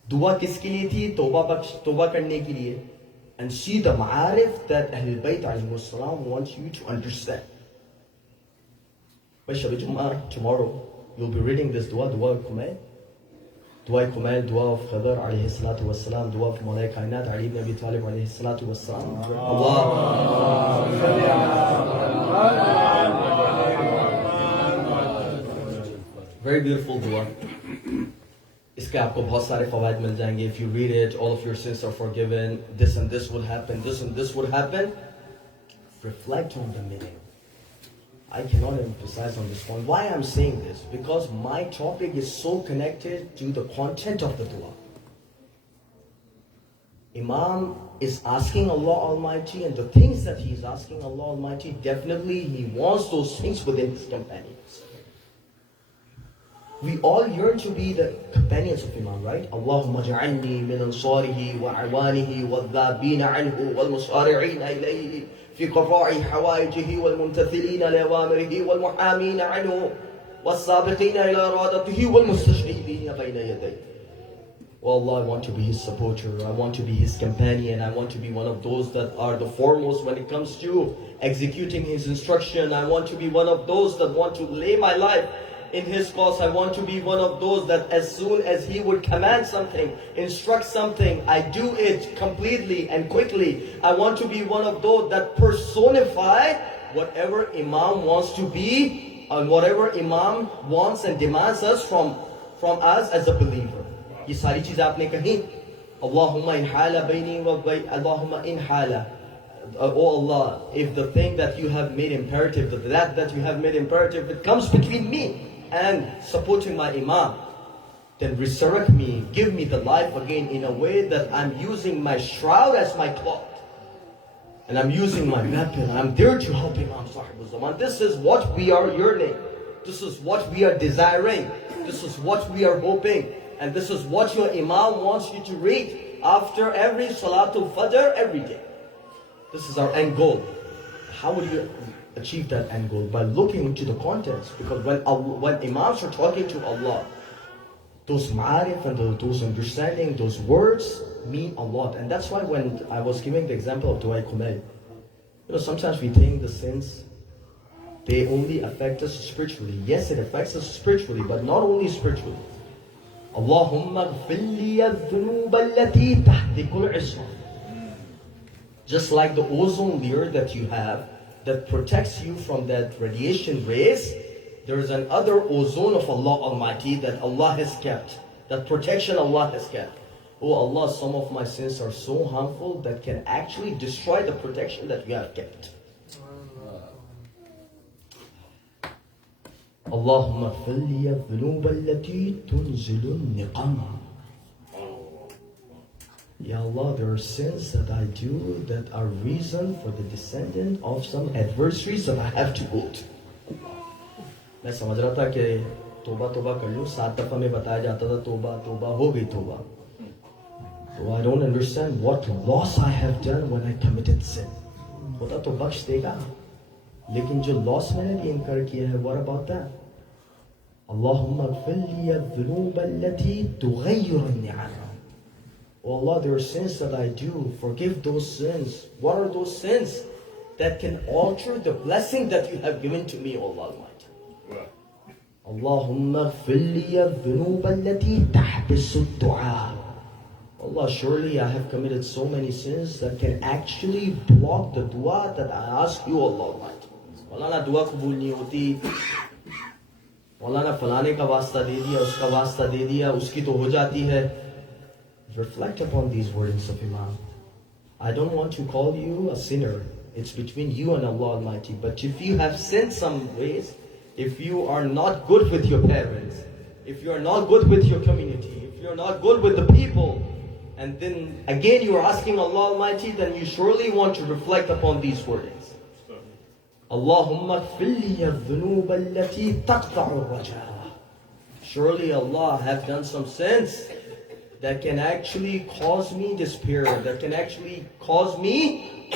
Dua kiske liye thi? Tawbah karne ke liye. And see the ma'arif that Ahlul Bayt alayhi salam wants you to understand. By Shabbat Jum'ah, tomorrow, you'll be reading this dua Kumail. Dua Kumail, dua of Haider alayhi salatu wassalam, dua of Mawlai Kainat Ali ibn Abi Talib alayhi salatu wassalam. Very beautiful dua. Iske aapko bahut sare fawaid mil jayenge. If you read it, all of your sins are forgiven. This and this would happen. This and this would happen. Reflect on the meaning. I cannot emphasize on this point. Why I'm saying this? Because my topic is so connected to the content of the dua. Imam is asking Allah Almighty, and the things that he is asking Allah Almighty, definitely he wants those things within his companions. We all yearn to be the companions of Imam, right? Allahumma ja'alni min ansarihi wa awanihi wa dhabina anhu wal musari'ina ilayhi في قضاء حوائجه والممتثلين لأوامره والمحامين عنه والسابقين إلى إرادته والمستشهدين بين يديه. Oh Allah, I want to be His supporter. I want to be His companion. I want to be one of those that are the foremost when it comes to executing His instruction. I want to be one of those that want to lay my life in His cause. I want to be one of those that as soon as He would command something, instruct something, I do it completely and quickly. I want to be one of those that personify whatever Imam wants to be and whatever Imam wants and demands us from us as a believer. Ye sari cheez aapne kahi. Allahumma in hala bayni wa bayni. Allahumma in hala. Oh Allah, if the thing that you have made imperative, that you have made imperative, it comes between me and supporting my Imam, then resurrect me, give me the life again in a way that I'm using my shroud as my cloth. And I'm using my weapon. I'm there to help Imam Sahibul Zaman. This is what we are yearning. This is what we are desiring. This is what we are hoping. And this is what your Imam wants you to read after every Salatul Fajr every day. This is our end goal. How would you achieve that end goal? By looking into the contents. Because when Imams are talking to Allah, those ma'arif and those understanding, those words mean a lot. And that's why when I was giving the example of Dua Kumail, sometimes we think the sins, they only affect us spiritually. Yes, it affects us spiritually, but not only spiritually. Allahumma gfirli al-dhunuba allati tahdikul isma. Just like the ozone layer that you have that protects you from that radiation rays, there is another ozone of Allah Almighty that Allah has kept. That protection Allah has kept. Oh Allah, some of my sins are so harmful that can actually destroy the protection that you have kept. Allahumma gfirli al-dhunuba allati tunzilu niqam. Ya Allah, there are sins that I do that are reason for the descendant of some adversaries that I have to go to. मैं समझ रहा था कि तोबा कर लूँ, 7 दफा में बताया जाता था तोबा हो गई तोबा. So I don't understand what loss I have done when I committed sin. खुदा तो बख्श देगा, लेकिन जो loss मैंने भी incur किया है, what about that? Allahumma ighfir li adh-dhunub allati tughayyiru an-ni'am. Oh Allah, there are sins that I do. Forgive those sins. What are those sins that can alter the blessing that you have given to me, O Allah Almighty? Allahumma ighfir li adh-dhunub allati tahbisu ad-du'a. Allah, surely I have committed so many sins that can actually block the dua that I ask you, Allah Almighty. Walana dua kabul nahi hoti. Walana falane ka wasta de diya, uska wasta de diya, uski to ho jati hai. Reflect upon these wordings of Imam. I don't want to call you a sinner. It's between you and Allah Almighty. But if you have sinned some ways, if you are not good with your parents, if you are not good with your community, if you are not good with the people, and then again you are asking Allah Almighty, then you surely want to reflect upon these wordings. Allahumma ighfir li adh-dhunub allati taqta'u ar-raja. Surely Allah, I have done some sins that can actually cause me despair, that can actually cause me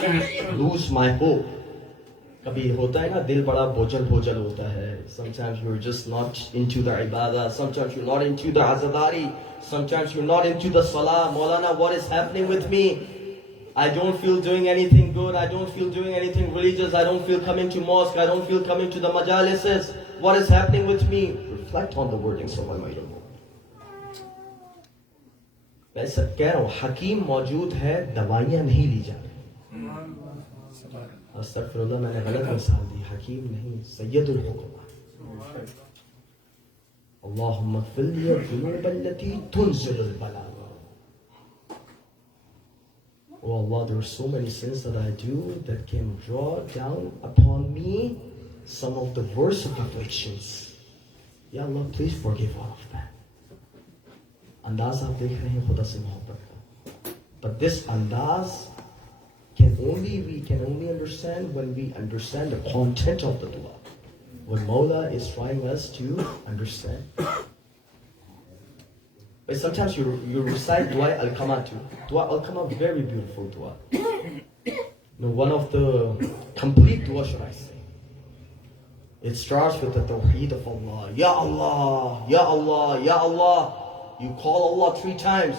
lose my hope. Kabhi hota hai na, dil bada bojal hota hai. Sometimes you're just not into the ibadah, sometimes you're not into the azadari, sometimes you're not into the salah. Maulana, what is happening with me? I don't feel doing anything good, I don't feel doing anything religious, I don't feel coming to mosque, I don't feel coming to the majalises. What is happening with me? Reflect on the wordings of Almighty Allah. मैं सब कह रहा हूँ, हकीम मौजूद है, दवाइयाँ नहीं ली जा रही। अस्तगफिरुल्लाह, मैंने गलत मिसाल दी, हकीम नहीं, सैयदुल हुक्मा। अल्लाहुम्मा इग़फिर ली ज़ुनूब अल्लती तुनज़िलुल बला। Oh Allah, there are so many sins that I do that can draw down upon me some of the worst of afflictions. Ya Allah, please forgive all of that. अंदाज आप देख रहे हैं खुदा से मोहब्बत का, but this andaz we can only understand when we understand the content of the dua, what Mawla is trying us to understand. But sometimes you recite dua al-Qama too. Dua al-Qama, very beautiful dua. One of the complete dua, should I say. It starts with the tawheed of Allah. Ya Allah, Ya Allah, Ya Allah. You call Allah 3 times.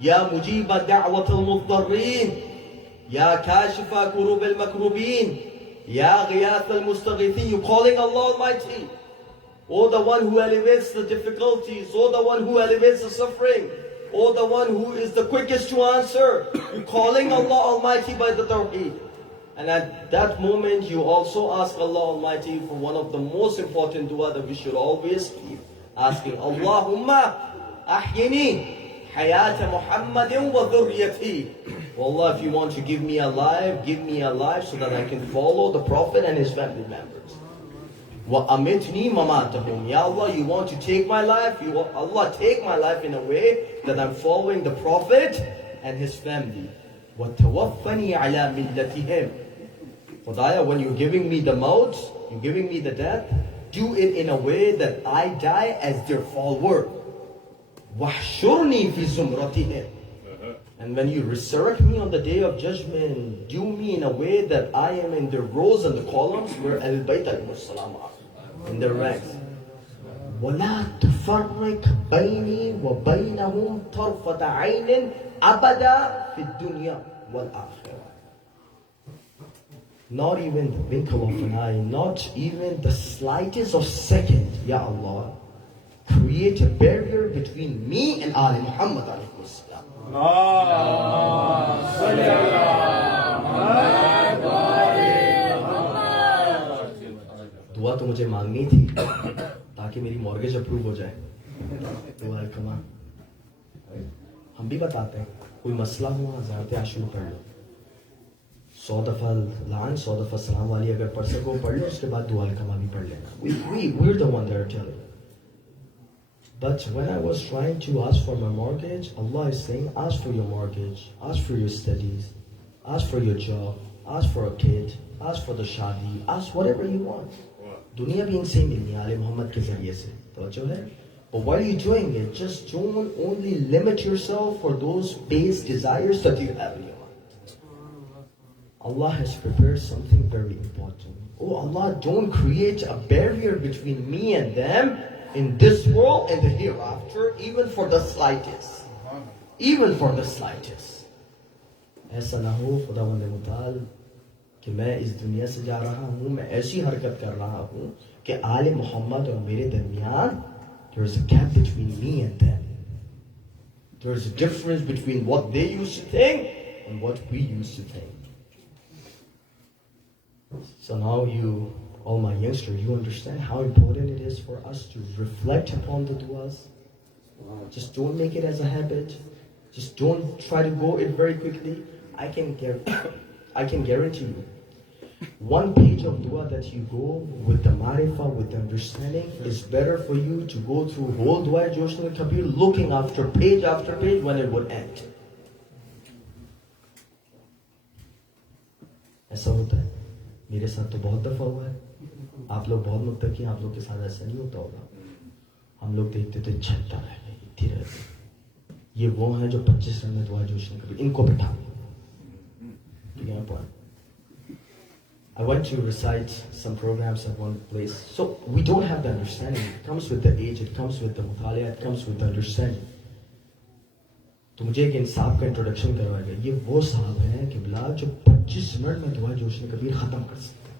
Ya Mujiba da'wat al-muddarreen. Ya Kashifa kurub al-makrubeen. Ya Ghiyath al-mustaghithin. You're calling Allah Almighty. Oh, the one who alleviates the difficulties. Oh, the one who alleviates the suffering. Oh, the one who is the quickest to answer. You're calling Allah Almighty by the tawheed. And at that moment, you also ask Allah Almighty for one of the most important dua that we should always keep asking. Allahumma ahyini hayata Muhammadin wa dhurriyati. Allah, if you want to give me a life so that I can follow the Prophet and his family members. Wa amitni mamatahum. Ya Allah, you want to take my life? Allah, take my life in a way that I'm following the Prophet and his family. Wa tawaffani ala millatihim. Khudaya, when you're giving me the maut, you're giving me the death, do it in a way that I die as their follower. Wahshurni fi zumratihim. And when you resurrect me on the day of judgment, do me in a way that I am in the rows and the columns where al-Bayt al-Mussalam are, in their ranks. وَلَا تُفَرِّقْ بَيْنِي وَبَيْنَهُمْ طَرْفَةَ عَيْنٍ أَبَدًا فِي الدُّنْيَا وَالْآخِرَةِ. Not even the twinkle of an eye, not even the slightest of second, Ya Allah, create a barrier between me and Ali Muhammad alayhi salam. दुआ तो मुझे मांगनी थी ताकि मेरी मॉर्गेज अप्रूव हो जाए. दुआ कमा हम भी बताते हैं, कोई मसला हुआ ज़ारते आशुरू पढ़ लो, 100 दफ़ा लान 100 दफ़ा सलाम वाली अगर पढ़ सको पढ़ लो, उसके बाद दुआ कमा भी पढ़ लेना. We're the one that are telling. But when I was trying to ask for my mortgage, Allah is saying, ask for your mortgage, ask for your studies, ask for your job, ask for a kid, ask for the shadi, ask whatever you want. Dunya bhi inse milni Ali Muhammad ke zariye se. Tawajjuh hai? But while you're doing it, just don't only limit yourself for those base desires that you have in your mind. Allah has prepared something very important. Oh Allah, don't create a barrier between me and them in this world and the hereafter, even for the slightest. Even for the slightest. ऐसा ना हो खुदावंद मुताल कि मैं इस दुनिया से जा रहा हूँ, मैं ऐसी हरकत कर रहा हूँ कि आले मोहम्मद और मेरे दरमियान, there is a gap between me and them. There is a difference between what they used to think and what we used to think. So now you, all my youngsters, you understand how important it is for us to reflect upon the du'as. Just don't make it as a habit. Just don't try to go it very quickly. I can guarantee you, one page of dua that you go with the marifah, with the understanding, is better for you to go through whole dua Joshan al-Kabir looking after page when it would end. ऐसा होता है, मेरे साथ तो बहुत दफा हुआ है, आप लोग बहुत मुत्तकी हैं, आप लोग के साथ ऐसा नहीं होता होगा। हम लोग देखते थे छत्ता है, इतनी रहते, ये वो हैं जो 25 रन में दुआ जोशन कभी, इनको बिठा। I went to recite some programs at one place. So we don't have the understanding. It comes with the age, it comes with the mutaliya, it comes with the understanding. तो मुझे एक इंसाफ का introduction करवाया गया। ये वो साहब हैं कि बिला जो 25 मिनट में दुआ जोशन कबीर खत्म कर सकते हैं।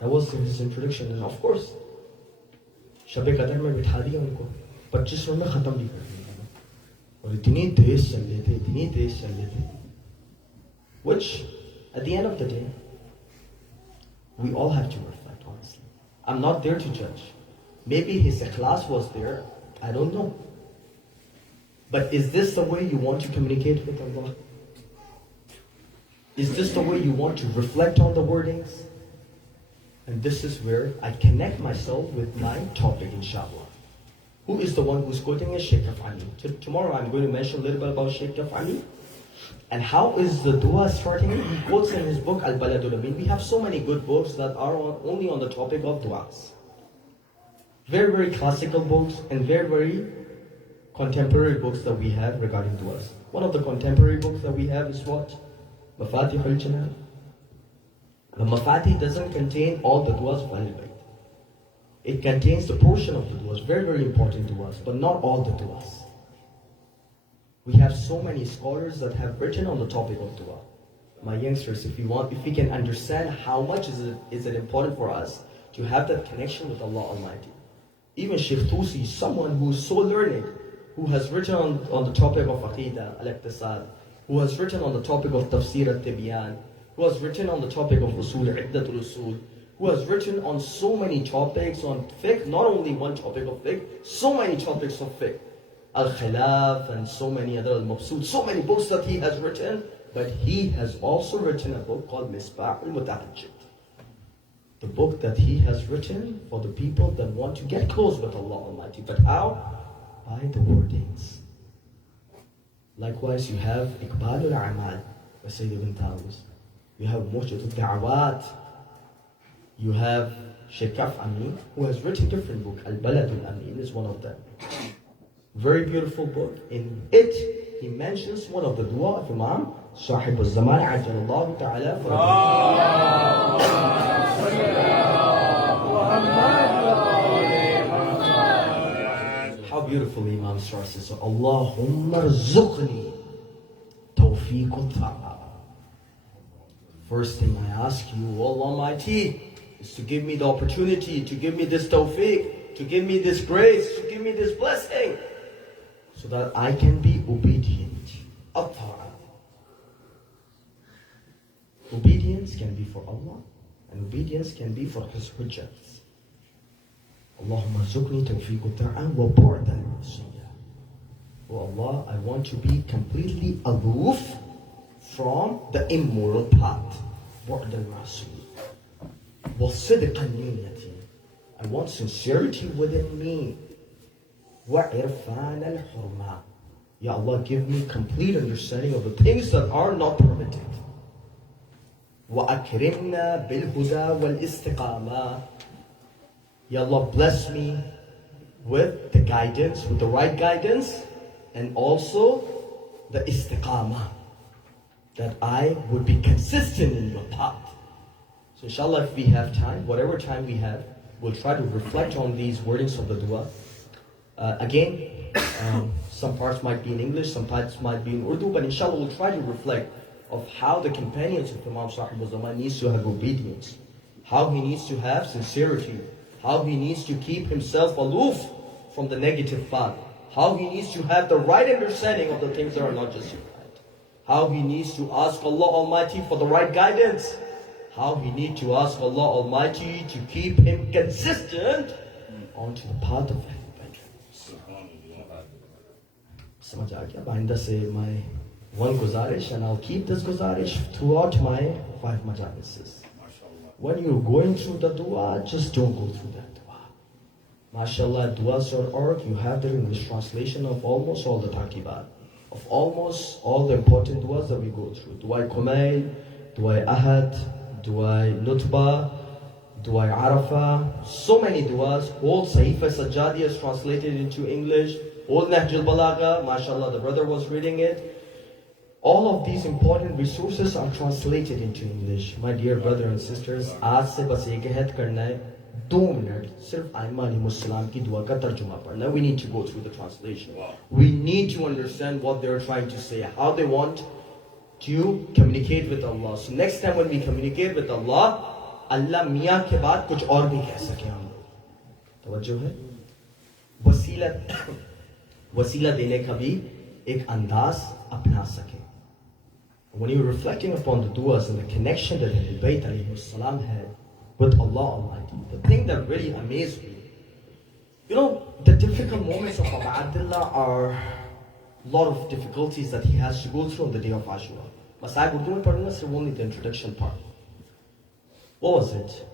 That was his introduction, and of course, शब कदर में बिठा दिया उनको, 25 मिनट में खत्म भी कर दिया, और इतनी तेज चल रहे थे, which, at the end of the day, we all have to reflect, honestly. I'm not there to judge. Maybe his ikhlas was there, I don't know. But is this the way you want to communicate with Allah? Is this the way you want to reflect on the wordings? And this is where I connect myself with my topic, inshallah. Who is the one who's quoting is Sheikh Afani. Tomorrow I'm going to mention a little bit about Sheikh Afani. And how is the dua starting? He quotes in his book Al-Baladul Amin. We have so many good books that are only on the topic of duas. Very, very classical books and very, very contemporary books that we have regarding duas. One of the contemporary books that we have is what? Mafatih al-Janan. The Mafatih doesn't contain all the duas of Ahlul Bayt. It contains the portion of the duas, very, very important duas, but not all the duas. We have so many scholars that have written on the topic of dua. My youngsters, if we can understand how much is it important for us to have that connection with Allah Almighty. Even Sheikh Tusi, someone who is so learned, who has written on the topic of Aqidah, al-Iqtisad, who has written on the topic of Tafsir al-Tibyan, who has written on the topic of Usul, Iddatul Usul, who has written on so many topics on fiqh, not only one topic of fiqh, so many topics of fiqh. Al-Khilaf and so many other Al-Mabsud, so many books that he has written, but he has also written a book called Misbah al-Mutahajjid. The book that he has written for the people that want to get close with Allah Almighty. But how? By the wordings. Likewise, you have Iqbal al-Amal by Sayyid ibn Tawus. You have Mujad al-Da'awat. You have Sheikh Afani, who has written different books. Al-Balad al-Amin is one of them. Very beautiful book. In it, he mentions one of the dua of Imam Sahib al-Zaman Ajjalallahu Ta'ala for How beautifully Imam starts this. So, Allahumma rzuqni tawfiq ta'a. First thing I ask you, Allah Almighty, is to give me the opportunity, to give me this tawfiq, to give me this grace, to give me this blessing, so that I can be obedient. At-ta'a. Obedience can be for Allah, and obedience can be for His hujjats. Allahumma rzuqni tawfiq ta'a wa bu'dan rasiyah. Oh Allah, I want to be completely aloof from the immoral path. Bu'dan rasiyah. Wa sidqan niyyati. I want sincerity within me. وَعِرْفَانَ الْحُرْمَةِ. Ya Allah, give me complete understanding of the things that are not permitted. وَأَكْرِمْنَا بِالْهُدَى وَالْإِسْتِقَامَةِ. Ya Allah, bless me with the guidance, with the right guidance, and also the istiqamah, that I would be consistent in your path. So inshallah, if we have time, whatever time we have, we'll try to reflect on these wordings of the dua. Some parts might be in English, some parts might be in Urdu, but inshallah we'll try to reflect of how the companions of Imam Sahib al-Zaman needs to have obedience, how he needs to have sincerity, how he needs to keep himself aloof from the negative path, how he needs to have the right understanding of the things that are not justified, how he needs to ask Allah Almighty for the right guidance, how he needs to ask Allah Almighty to keep him consistent onto the path of Ahlul Bayt. Samajh aa gaya? Bainda se my one guzarish, and I'll keep this guzarish throughout my 5 majalises. When you're going through the dua, just don't go through that dua. MashaAllah, duas.org, you have the English translation of almost all the taqibat, of almost all the important duas that we go through. Dua Kumail, Dua Ahad, Dua Nutba, Dua Arafah, so many duas. Whole Ayyam-e-Sajjadiyah is translated into English. Whole Nahjul Balagha, MashaAllah, the brother was reading it. All of these important resources are translated into English. My dear brother and sisters, आज से बस एक अहद करना है 2 minute सिर्फ आइम्मा अलैहिमुस्सलाम की दुआ का तर्जुमा पढ़ना. We need to go through the translation. We need to understand what they're trying to say, how they want to communicate with Allah. So next time when we communicate with Allah, Allah मियाँ के बाद कुछ और भी कह सके हम लोग. तवज्जो है? वसीला देने का भी एक अंदाज अपना सके. When you're reflecting upon the duas and the connection that Ahlul Bayt alayhi salam had with Allah Almighty, the thing that really amazed me, the difficult moments of Abu Abdullah are a lot of difficulties that he has to go through on the day of Ashura. Masai Urdu mein padunga, sirf only the introduction part. What was it?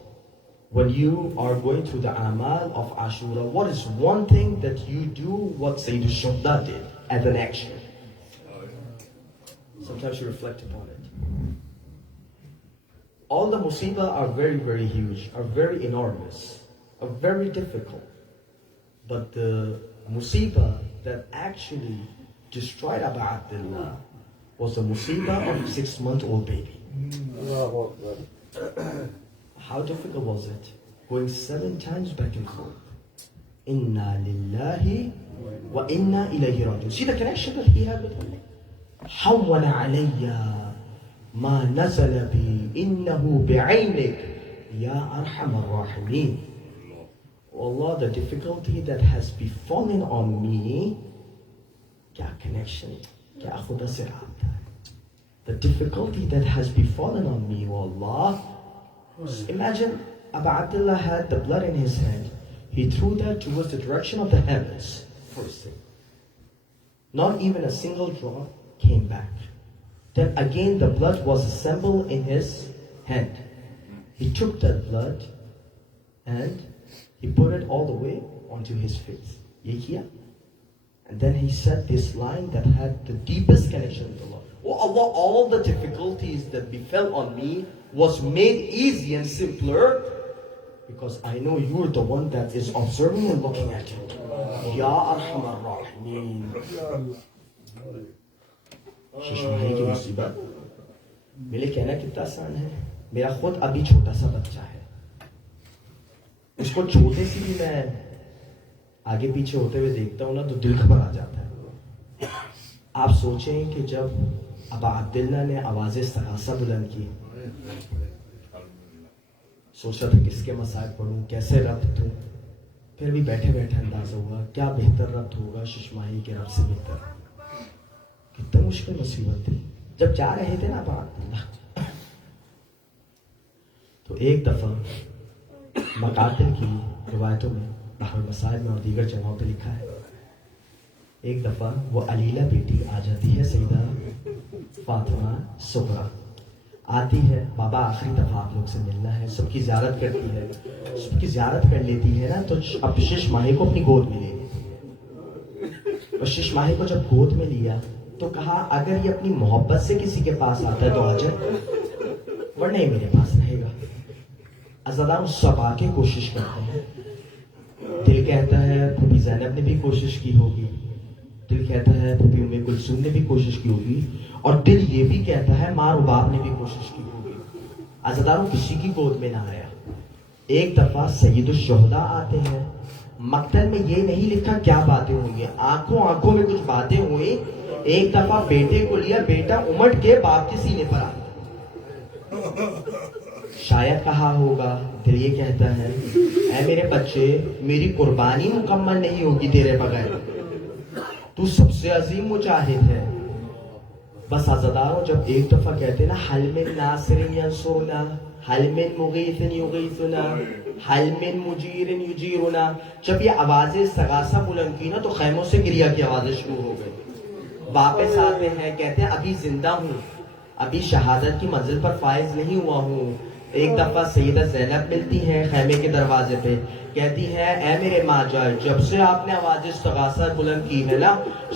When you are going through the amal of Ashura, what is one thing that you do what Sayyid al-Shuhada did as an action? Sometimes you reflect upon it. All the musibah are very, very huge, are very enormous, are very difficult. But the musibah that actually destroyed Abu Abdullah was the musibah of a 6-month-old baby. How difficult was it? Going 7 times back and forth. Inna lillahi wa inna ilayhi raji'un. See the connection that he had with Allah? حول علي ما نزل بي إنه بعينك يا أرحم الراحمين. Allah, the difficulty that has befallen on me, kya connection, kya khuda se aata hai. The difficulty that has befallen on me, oh Allah. Imagine Abu Abdullah had the blood in his hand. He threw that towards the direction of the heavens. First thing. Not even a single drop came back. Then again the blood was assembled in his hand. He took that blood and he put it all the way onto his face. Ye kiya? And then he said this line that had the deepest connection with Allah. Oh Allah, all the difficulties that befell on me was made easy and simpler because I know you are the one that is observing and looking at it. Ya Arhamar Rahimeen. शिशुमाही की मुसीबत मेरे कहना कितना आसान है. मेरा खुद अभी छोटा सा बच्चा है, उसको छोटे सी भी मैं आगे पीछे होते हुए देखता हूँ ना तो दिल घबरा जाता है. आप सोचें कि जब अबू अब्दुल्ला ने आवाज़े सगासा बुलंद की, सोचा था किसके मसाइब पढ़ूं, कैसे रब्त दूं, फिर भी बैठे बैठे अंदाजा हुआ क्या बेहतर रब्त होगा शिशुमाही के रब से बेहतर. कितना मुश्किल मुसीबत थी. जब जा रहे थे ना अब्दुल्ला, तो एक दफा मकातिल की रिवायतों में, बहर मसाइब में और दीगर जगहों पे लिखा है, एक दफा वो अलीला बेटी आ जाती है, सईदा फातिमा सुगरा आती है, बाबा आखिरी दफा आप लोग से मिलना है, सबकी ज़ियारत करती है. सबकी ज़ियारत कर लेती है ना तो अब शिश माही को अपनी गोद में ले लेती. और शिश माही को जब गोद में लिया तो कहा अगर ये अपनी मोहब्बत से किसी के पास आता है तो आ जाए, वरना ये मेरे पास रहेगा. अज़ादार सब आके कोशिश करते हैं. दिल कहता है फूफी ज़ैनब ने भी कोशिश की होगी, दिल कहता है फूफी उम्मे कुलसूम ने भी कोशिश की होगी, और दिल ये भी कहता है माँ रुबाब ने भी कोशिश की होगी. अज़ादारों किसी की गोद में ना आया. ایک دفعہ سید الشہداء آتے ہیں, مقتل میں یہ نہیں لکھا کیا باتیں ہوئی, آنکھوں میں کچھ باتیں ہوئی. ایک دفعہ بیٹے کو لیا, بیٹا امٹ کے باپ کے سینے پر آ گیا. شاید کہا ہوگا, دل یہ کہتا ہے اے میرے بچے, میری قربانی مکمل نہیں ہوگی تیرے بغیر, تو سب سے عظیم مجاہد ہے. بس عزاداروں جب ایک دفعہ کہتے نا حل من ناصر ینصرنا, حل من مغیث یغیثنا, حل من مجیر یجیرنا, جب یہ آوازیں استغاثہ بلند کی نا تو خیموں سے گریہ کی آوازیں شروع ہو گئی. واپس آتے ہیں, کہتے ہیں ابھی زندہ ہوں, ابھی شہادت کی منزل پر فائز نہیں ہوا ہوں. ایک دفعہ سیدہ زینب ملتی ہیں خیمے کے دروازے پہ, کہتی ہے اے میرے ماجد, جب سے آپ نے آواز استغاثہ بلند کی ہے نا,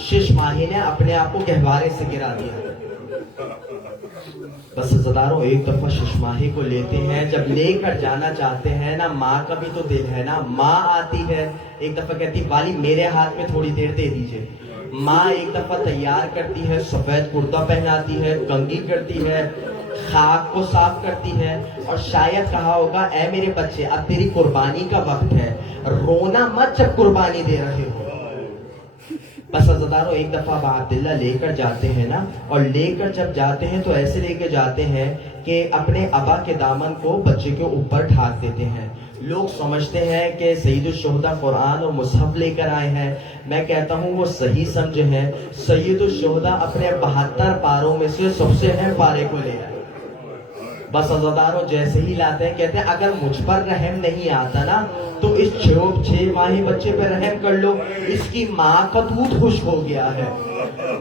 6 ماہی نے اپنے آپ کو گہوارے سے گرا دیا. بس عزاداروں ایک دفعہ 6 ماہی کو لیتے ہیں, جب لے کر جانا چاہتے ہیں نا, ماں کا بھی تو دل ہے نا, ماں آتی ہے. ایک دفعہ کہتی والی میرے ہاتھ میں تھوڑی دیر دے دیجئے. ماں ایک دفعہ تیار کرتی ہے, سفید کرتا پہناتی ہے, کنگھی کرتی ہے, خاک کو صاف کرتی ہے, اور شاید کہا ہوگا اے میرے بچے اب تیری قربانی کا وقت ہے, رونا مت جب قربانی دے رہے ہو. بس عزاداروں ایک دفعہ عبداللہ لے کر جاتے ہیں نا, اور لے کر جب جاتے ہیں تو ایسے لے کے جاتے ہیں کہ اپنے ابا کے دامن کو بچے کے اوپر ڈھانپ دیتے ہیں. لوگ سمجھتے ہیں کہ سید الشہداء قرآن اور مصحف لے کر آئے ہیں. میں کہتا ہوں وہ صحیح سمجھے ہیں. سید الشہداء اپنے 72 پاروں میں سے سب سے اہم پارے کو لے آئے. بس عزاداروں جیسے ہی لاتے ہیں, کہتے ہیں اگر مجھ پر رحم نہیں آتا نا تو اس 6 ماہی بچے پہ رحم کر لو, اس کی ماں کا دودھ خشک ہو گیا ہے.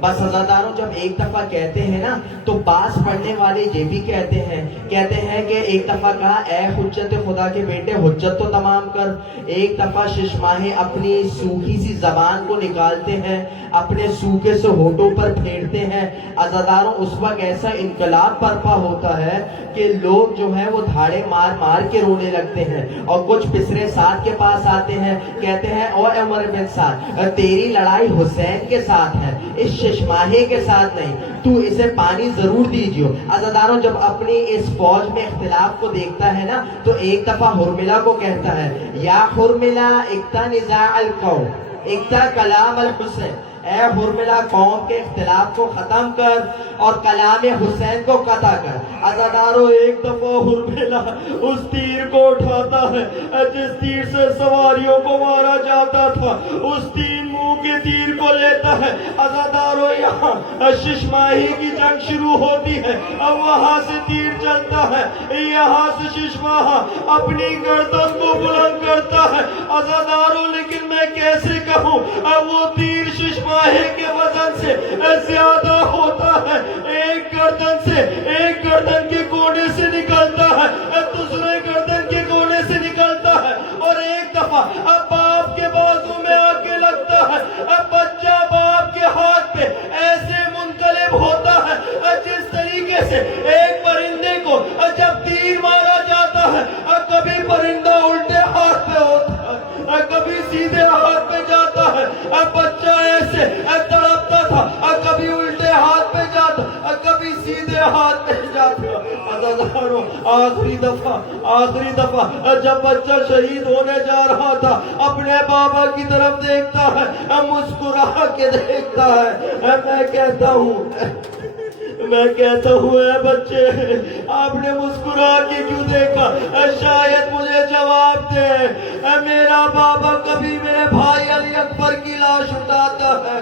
بس عزاداروں جب ایک دفعہ کہتے ہیں نا تو بعض پڑھنے والے یہ بھی کہتے ہیں کہ ایک دفعہ کہا اے حجت خدا کے بیٹے حجت تو تمام کر. ایک دفعہ 6 ماہی اپنی سوکھی سی زبان کو نکالتے ہیں, اپنے سوکھے سے ہونٹوں پر پھیرتے ہیں. عزاداروں اس وقت ایسا انقلاب برپا ہوتا ہے کہ لوگ جو ہیں وہ دھاڑے مار مار کے رونے لگتے ہیں, اور کچھ پسرے سعد کے پاس آتے ہیں, کہتے ہیں او عمر بن سعد تیری لڑائی حسین کے ساتھ ہے, اس 6 ماہی کے ساتھ نہیں, تو اسے پانی ضرور دیجیو. عزاداروں جب اپنی اس فوج میں اختلاف کو دیکھتا ہے نا تو ایک دفعہ حرملہ کو کہتا ہے یا حرملہ اقتا نزاع القوم اقتا کلام الحسین, اے حرملہ قوم کے اختلاف کو ختم کر اور کلام حسین کو قطع کر. عزاداروں ایک دفعہ حرملہ اس تیر کو اٹھاتا ہے جس تیر سے سواریوں کو مارا جاتا تھا, اس 3 منہ کے تیر کو لیتا ہے. عزاداروں یہاں 6 ماہی کی جنگ شروع ہوتی ہے, اب وہاں سے تیر چلتا ہے, یہاں سے 6 ماہ اپنی گردن کو بلند کرتا ہے. عزاداروں لیکن میں کیسے کہوں, اب وہ تیر 6 ماہی کے وزن سے زیادہ ہوتا ہے. ایک گردن کے کونے سے نکلتا ہے, دوسرے گردن کے کونے سے نکلتا ہے, اور ایک دفعہ اب باپ کے بازو میں آ کے لگتا ہے. اب بچہ باپ کے ہاتھ پہ ایسے منقلب ہوتا ہے جس طریقے سے ایک پرندے کو جب تیر مارا جاتا ہے, کبھی پرندہ الٹے ہاتھ پہ ہوتا ہے, کبھی سیدھے ہاتھ پہ جاتا ہے. بچہ ایسے تڑپتا تھا, کبھی الٹے ہاتھ پہ جاتا, کبھی سیدھے ہاتھ پہ جاتا. عزاداروں آخری دفعہ جب بچہ شہید ہونے جا رہا تھا, اپنے بابا کی طرف دیکھتا ہے, مسکرا کے دیکھتا ہے. میں کہتا ہوں اے بچے آپ نے مسکرا کے کیوں دیکھا, شاید مجھے جواب دے. میرا بابا کبھی میرے بھائی علی اکبر کی لاش اٹھاتا ہے,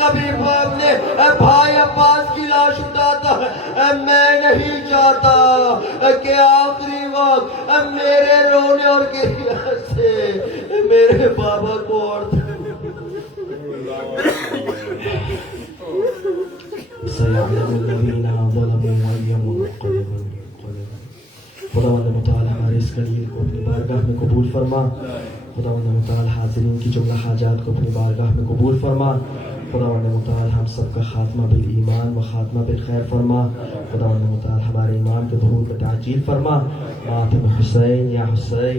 کبھی اپنے بھائی عباس کی لاش اٹھاتا ہے. میں نہیں چاہتا کہ آخری وقت میرے رونے اور گریہ سے میرے بابا کو اور خداوند متعال ہمارے اس قلیل کو اپنی بارگاہ میں قبول فرما. خداوند متعال حاضرین کی جملہ حاجات کو اپنی بارگاہ میں قبول فرما. خداوند متعال ہم سب کا خاتمہ بالایمان و خاتمہ بالخیر فرما. خداوند متعال ہمارے ایمان کے ظہور میں تعجیل فرما. ماتم حسین یا حسین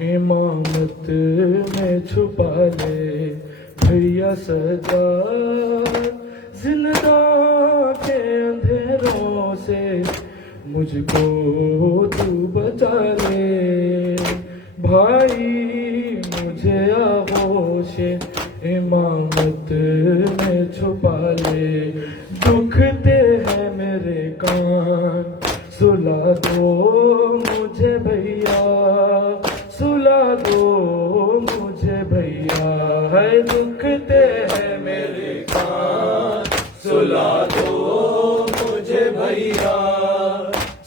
امامت میں چھپا لے بھیا سجاد، زندہ کے اندھیروں سے مجھ کو تو بچا لے بھائی، مجھے آغوش امامت میں چھپا لے، دکھتے ہیں میرے کان سلا دو مجھے بھیا، سلا دو مجھے بھیا، ہے دکھتے ہیں میرے کان سلا دو مجھے بھیا،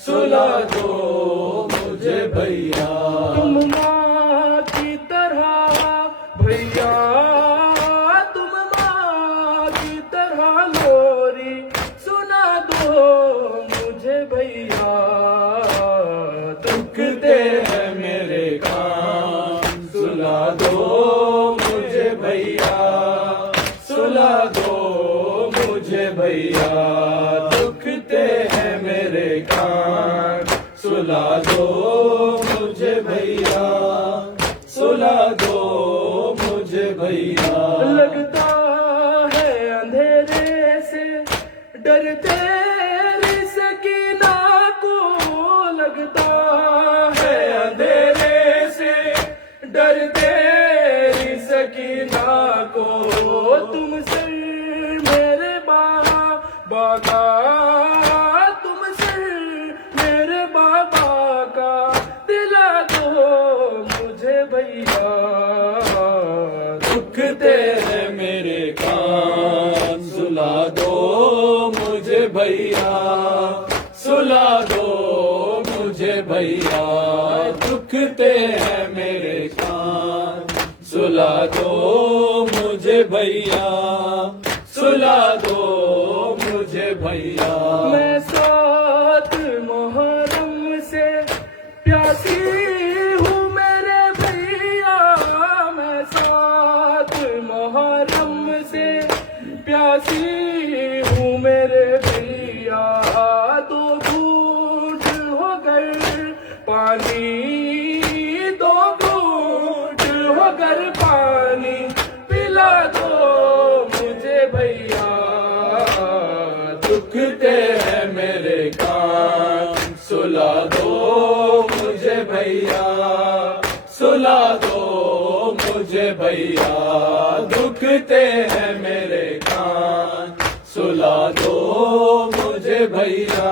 سلا دو مجھے بھیا، تم ماں کی طرح بھیا، تم ماں کی طرح لوری سنا دو مجھے بھیا، دکھتے ہیں میرے کان سلا دو مجھے بھیا، سلا دو مجھے بھیا، دکھتے ہیں میرے کان سلا دو مجھے بھیا، سلا دو مجھے بھیا، لگتا ہے اندھیرے سے ڈر تیری سکینہ کو، لگتا ہے اندھیرے سے ڈر تیری سکینہ کو، تم سے میرے بابا کا، تم سے میرے بابا کا دلا دو مجھے بھیا، دکھتے ہیں میرے کان سلا دو مجھے بھیا، سلا دو مجھے بھیا، دکھتے ہیں میرے کان سلا دو مجھے بھیا، سلا دو مجھے بھیا، میں سات محرم سے پیاسی ہوں میرے بھیا، میں سات محرم سے پیاسی ہوں میرے بھیا، دو گھونٹ ہو گئے پانی، دو گھونٹ ہو گئے پانی پلا دو مجھے بھیا، دکھتے ہیں میرے کان سلا دو مجھے بھیا، سلا دو مجھے بھیا، دکھتے ہیں میرے کان سلا دو مجھے بھیا،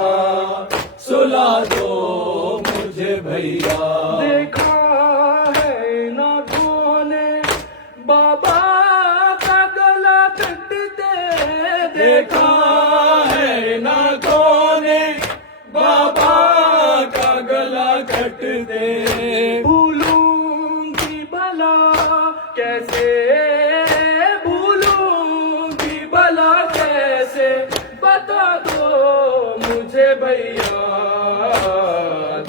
سلا دو مجھے بھیا، دیکھا ہے ناکھوں نے بابا کا گلا کٹتے، دیکھا ہے ناکھوں نے بابا کا گلا کٹتے، بھولوں گی بھلا کیسے، بھولوں گی بھلا کیسے، بتا دو مجھے بھیا،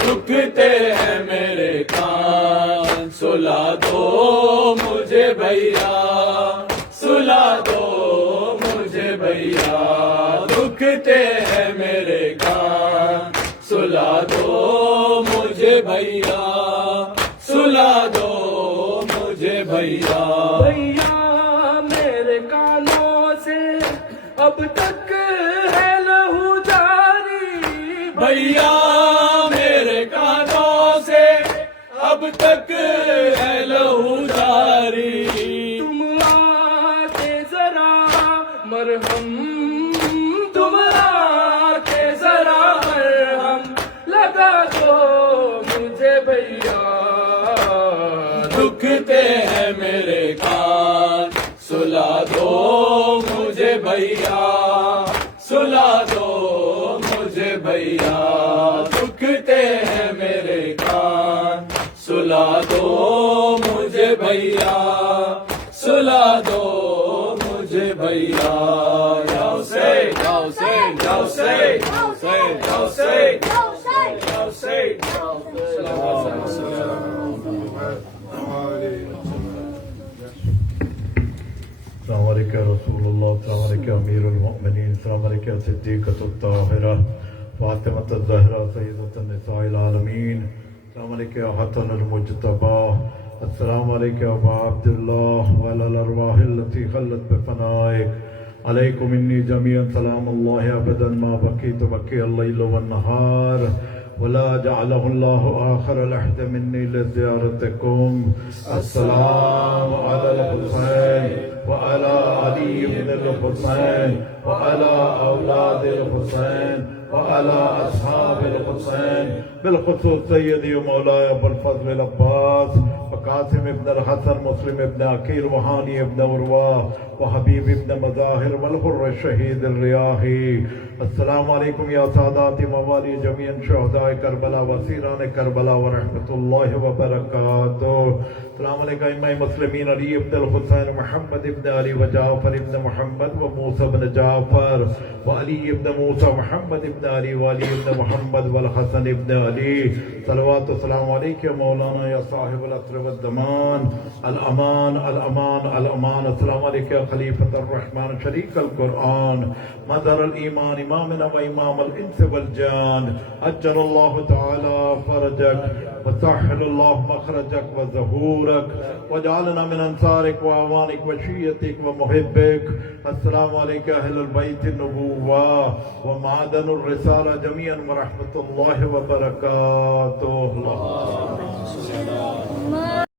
دکھتے ہیں میرے کان سلا دو مجھے بھیا، سلا دو مجھے بھیا، دکھتے ہیں میرے کان سلا دو مجھے بھیا، سلا دو مجھے بھیا، بھیا میرے کانوں سے اب تک ہے لہو جاری، بھیا میرے کانوں سے اب تک ہے لہو جاری، تم آ کے ذرا مرہم، تم آ کے ذرا مرہم لگا دو مجھے بھیا، دکھتے ہیں میرے کان سلا دو مجھے بھیا، سلا دو مجھے بھیا، دکھتے ہیں میرے کان سلا دو مجھے بھیا، سلا دو مجھے بھیا، یا حسین یا حسین یا حسین یا حسین یا حسین یا حسین، السلام علیکم رسول اللہ، السلام علیکم امیر المؤمنین، السلام علیکم صدیقۃ الطاہرہ فاطمۃ الزہرا سیدۃ النساء العالمین، السلام عليكم يا حسن المجتبى. السلام عليك يا أبا عبد الله وعلى الأرواح التي خلت بفنائك. عليكم مني جميعا سلام الله أبدا ما بقيت بقي الليل والنهار ولا جعله الله آخر لحظة مني لزيارتكم. السلام على الحسين وعلى علي بن الحسين وعلى أولاد الحسين وعلى أصحاب الحسين بالخصوص سيدي ومولاي أبو الفضل العباس وقاسم ابن الحسن مسلم ابن عقيل وهاني ابن عروة وحبيب ابن مظاهر والحر الشهيد الرياحي. السلام عليكم يا سادات موالي جميع شهداء كربلاء وسيران كربلاء ورحمة الله وبركاته. السلام عليكم أئمة المسلمين علي بن الحسين محمد بن علي وجعفر بن محمد وموسى بن جعفر وعلي بن موسى محمد بن علي وعلي بن محمد والحسن بن علي. صلوات السلام عليك يا مولانا يا صاحب العصر والزمان. الأمان الأمان الأمان. السلام عليك يا خليفة الرحمن شريك القرآن مظهر الإيمان إمامنا وإمام الإنس والجان. أجل الله تعالى فرجك وسهل الله مخرجك وظهورك وجعلنا من أنصارك وأعوانك وشيتك ومحبك. السلام عليك أهل البيت النبوة ومعدن الرسالة جميعا ورحمة الله وبركاته.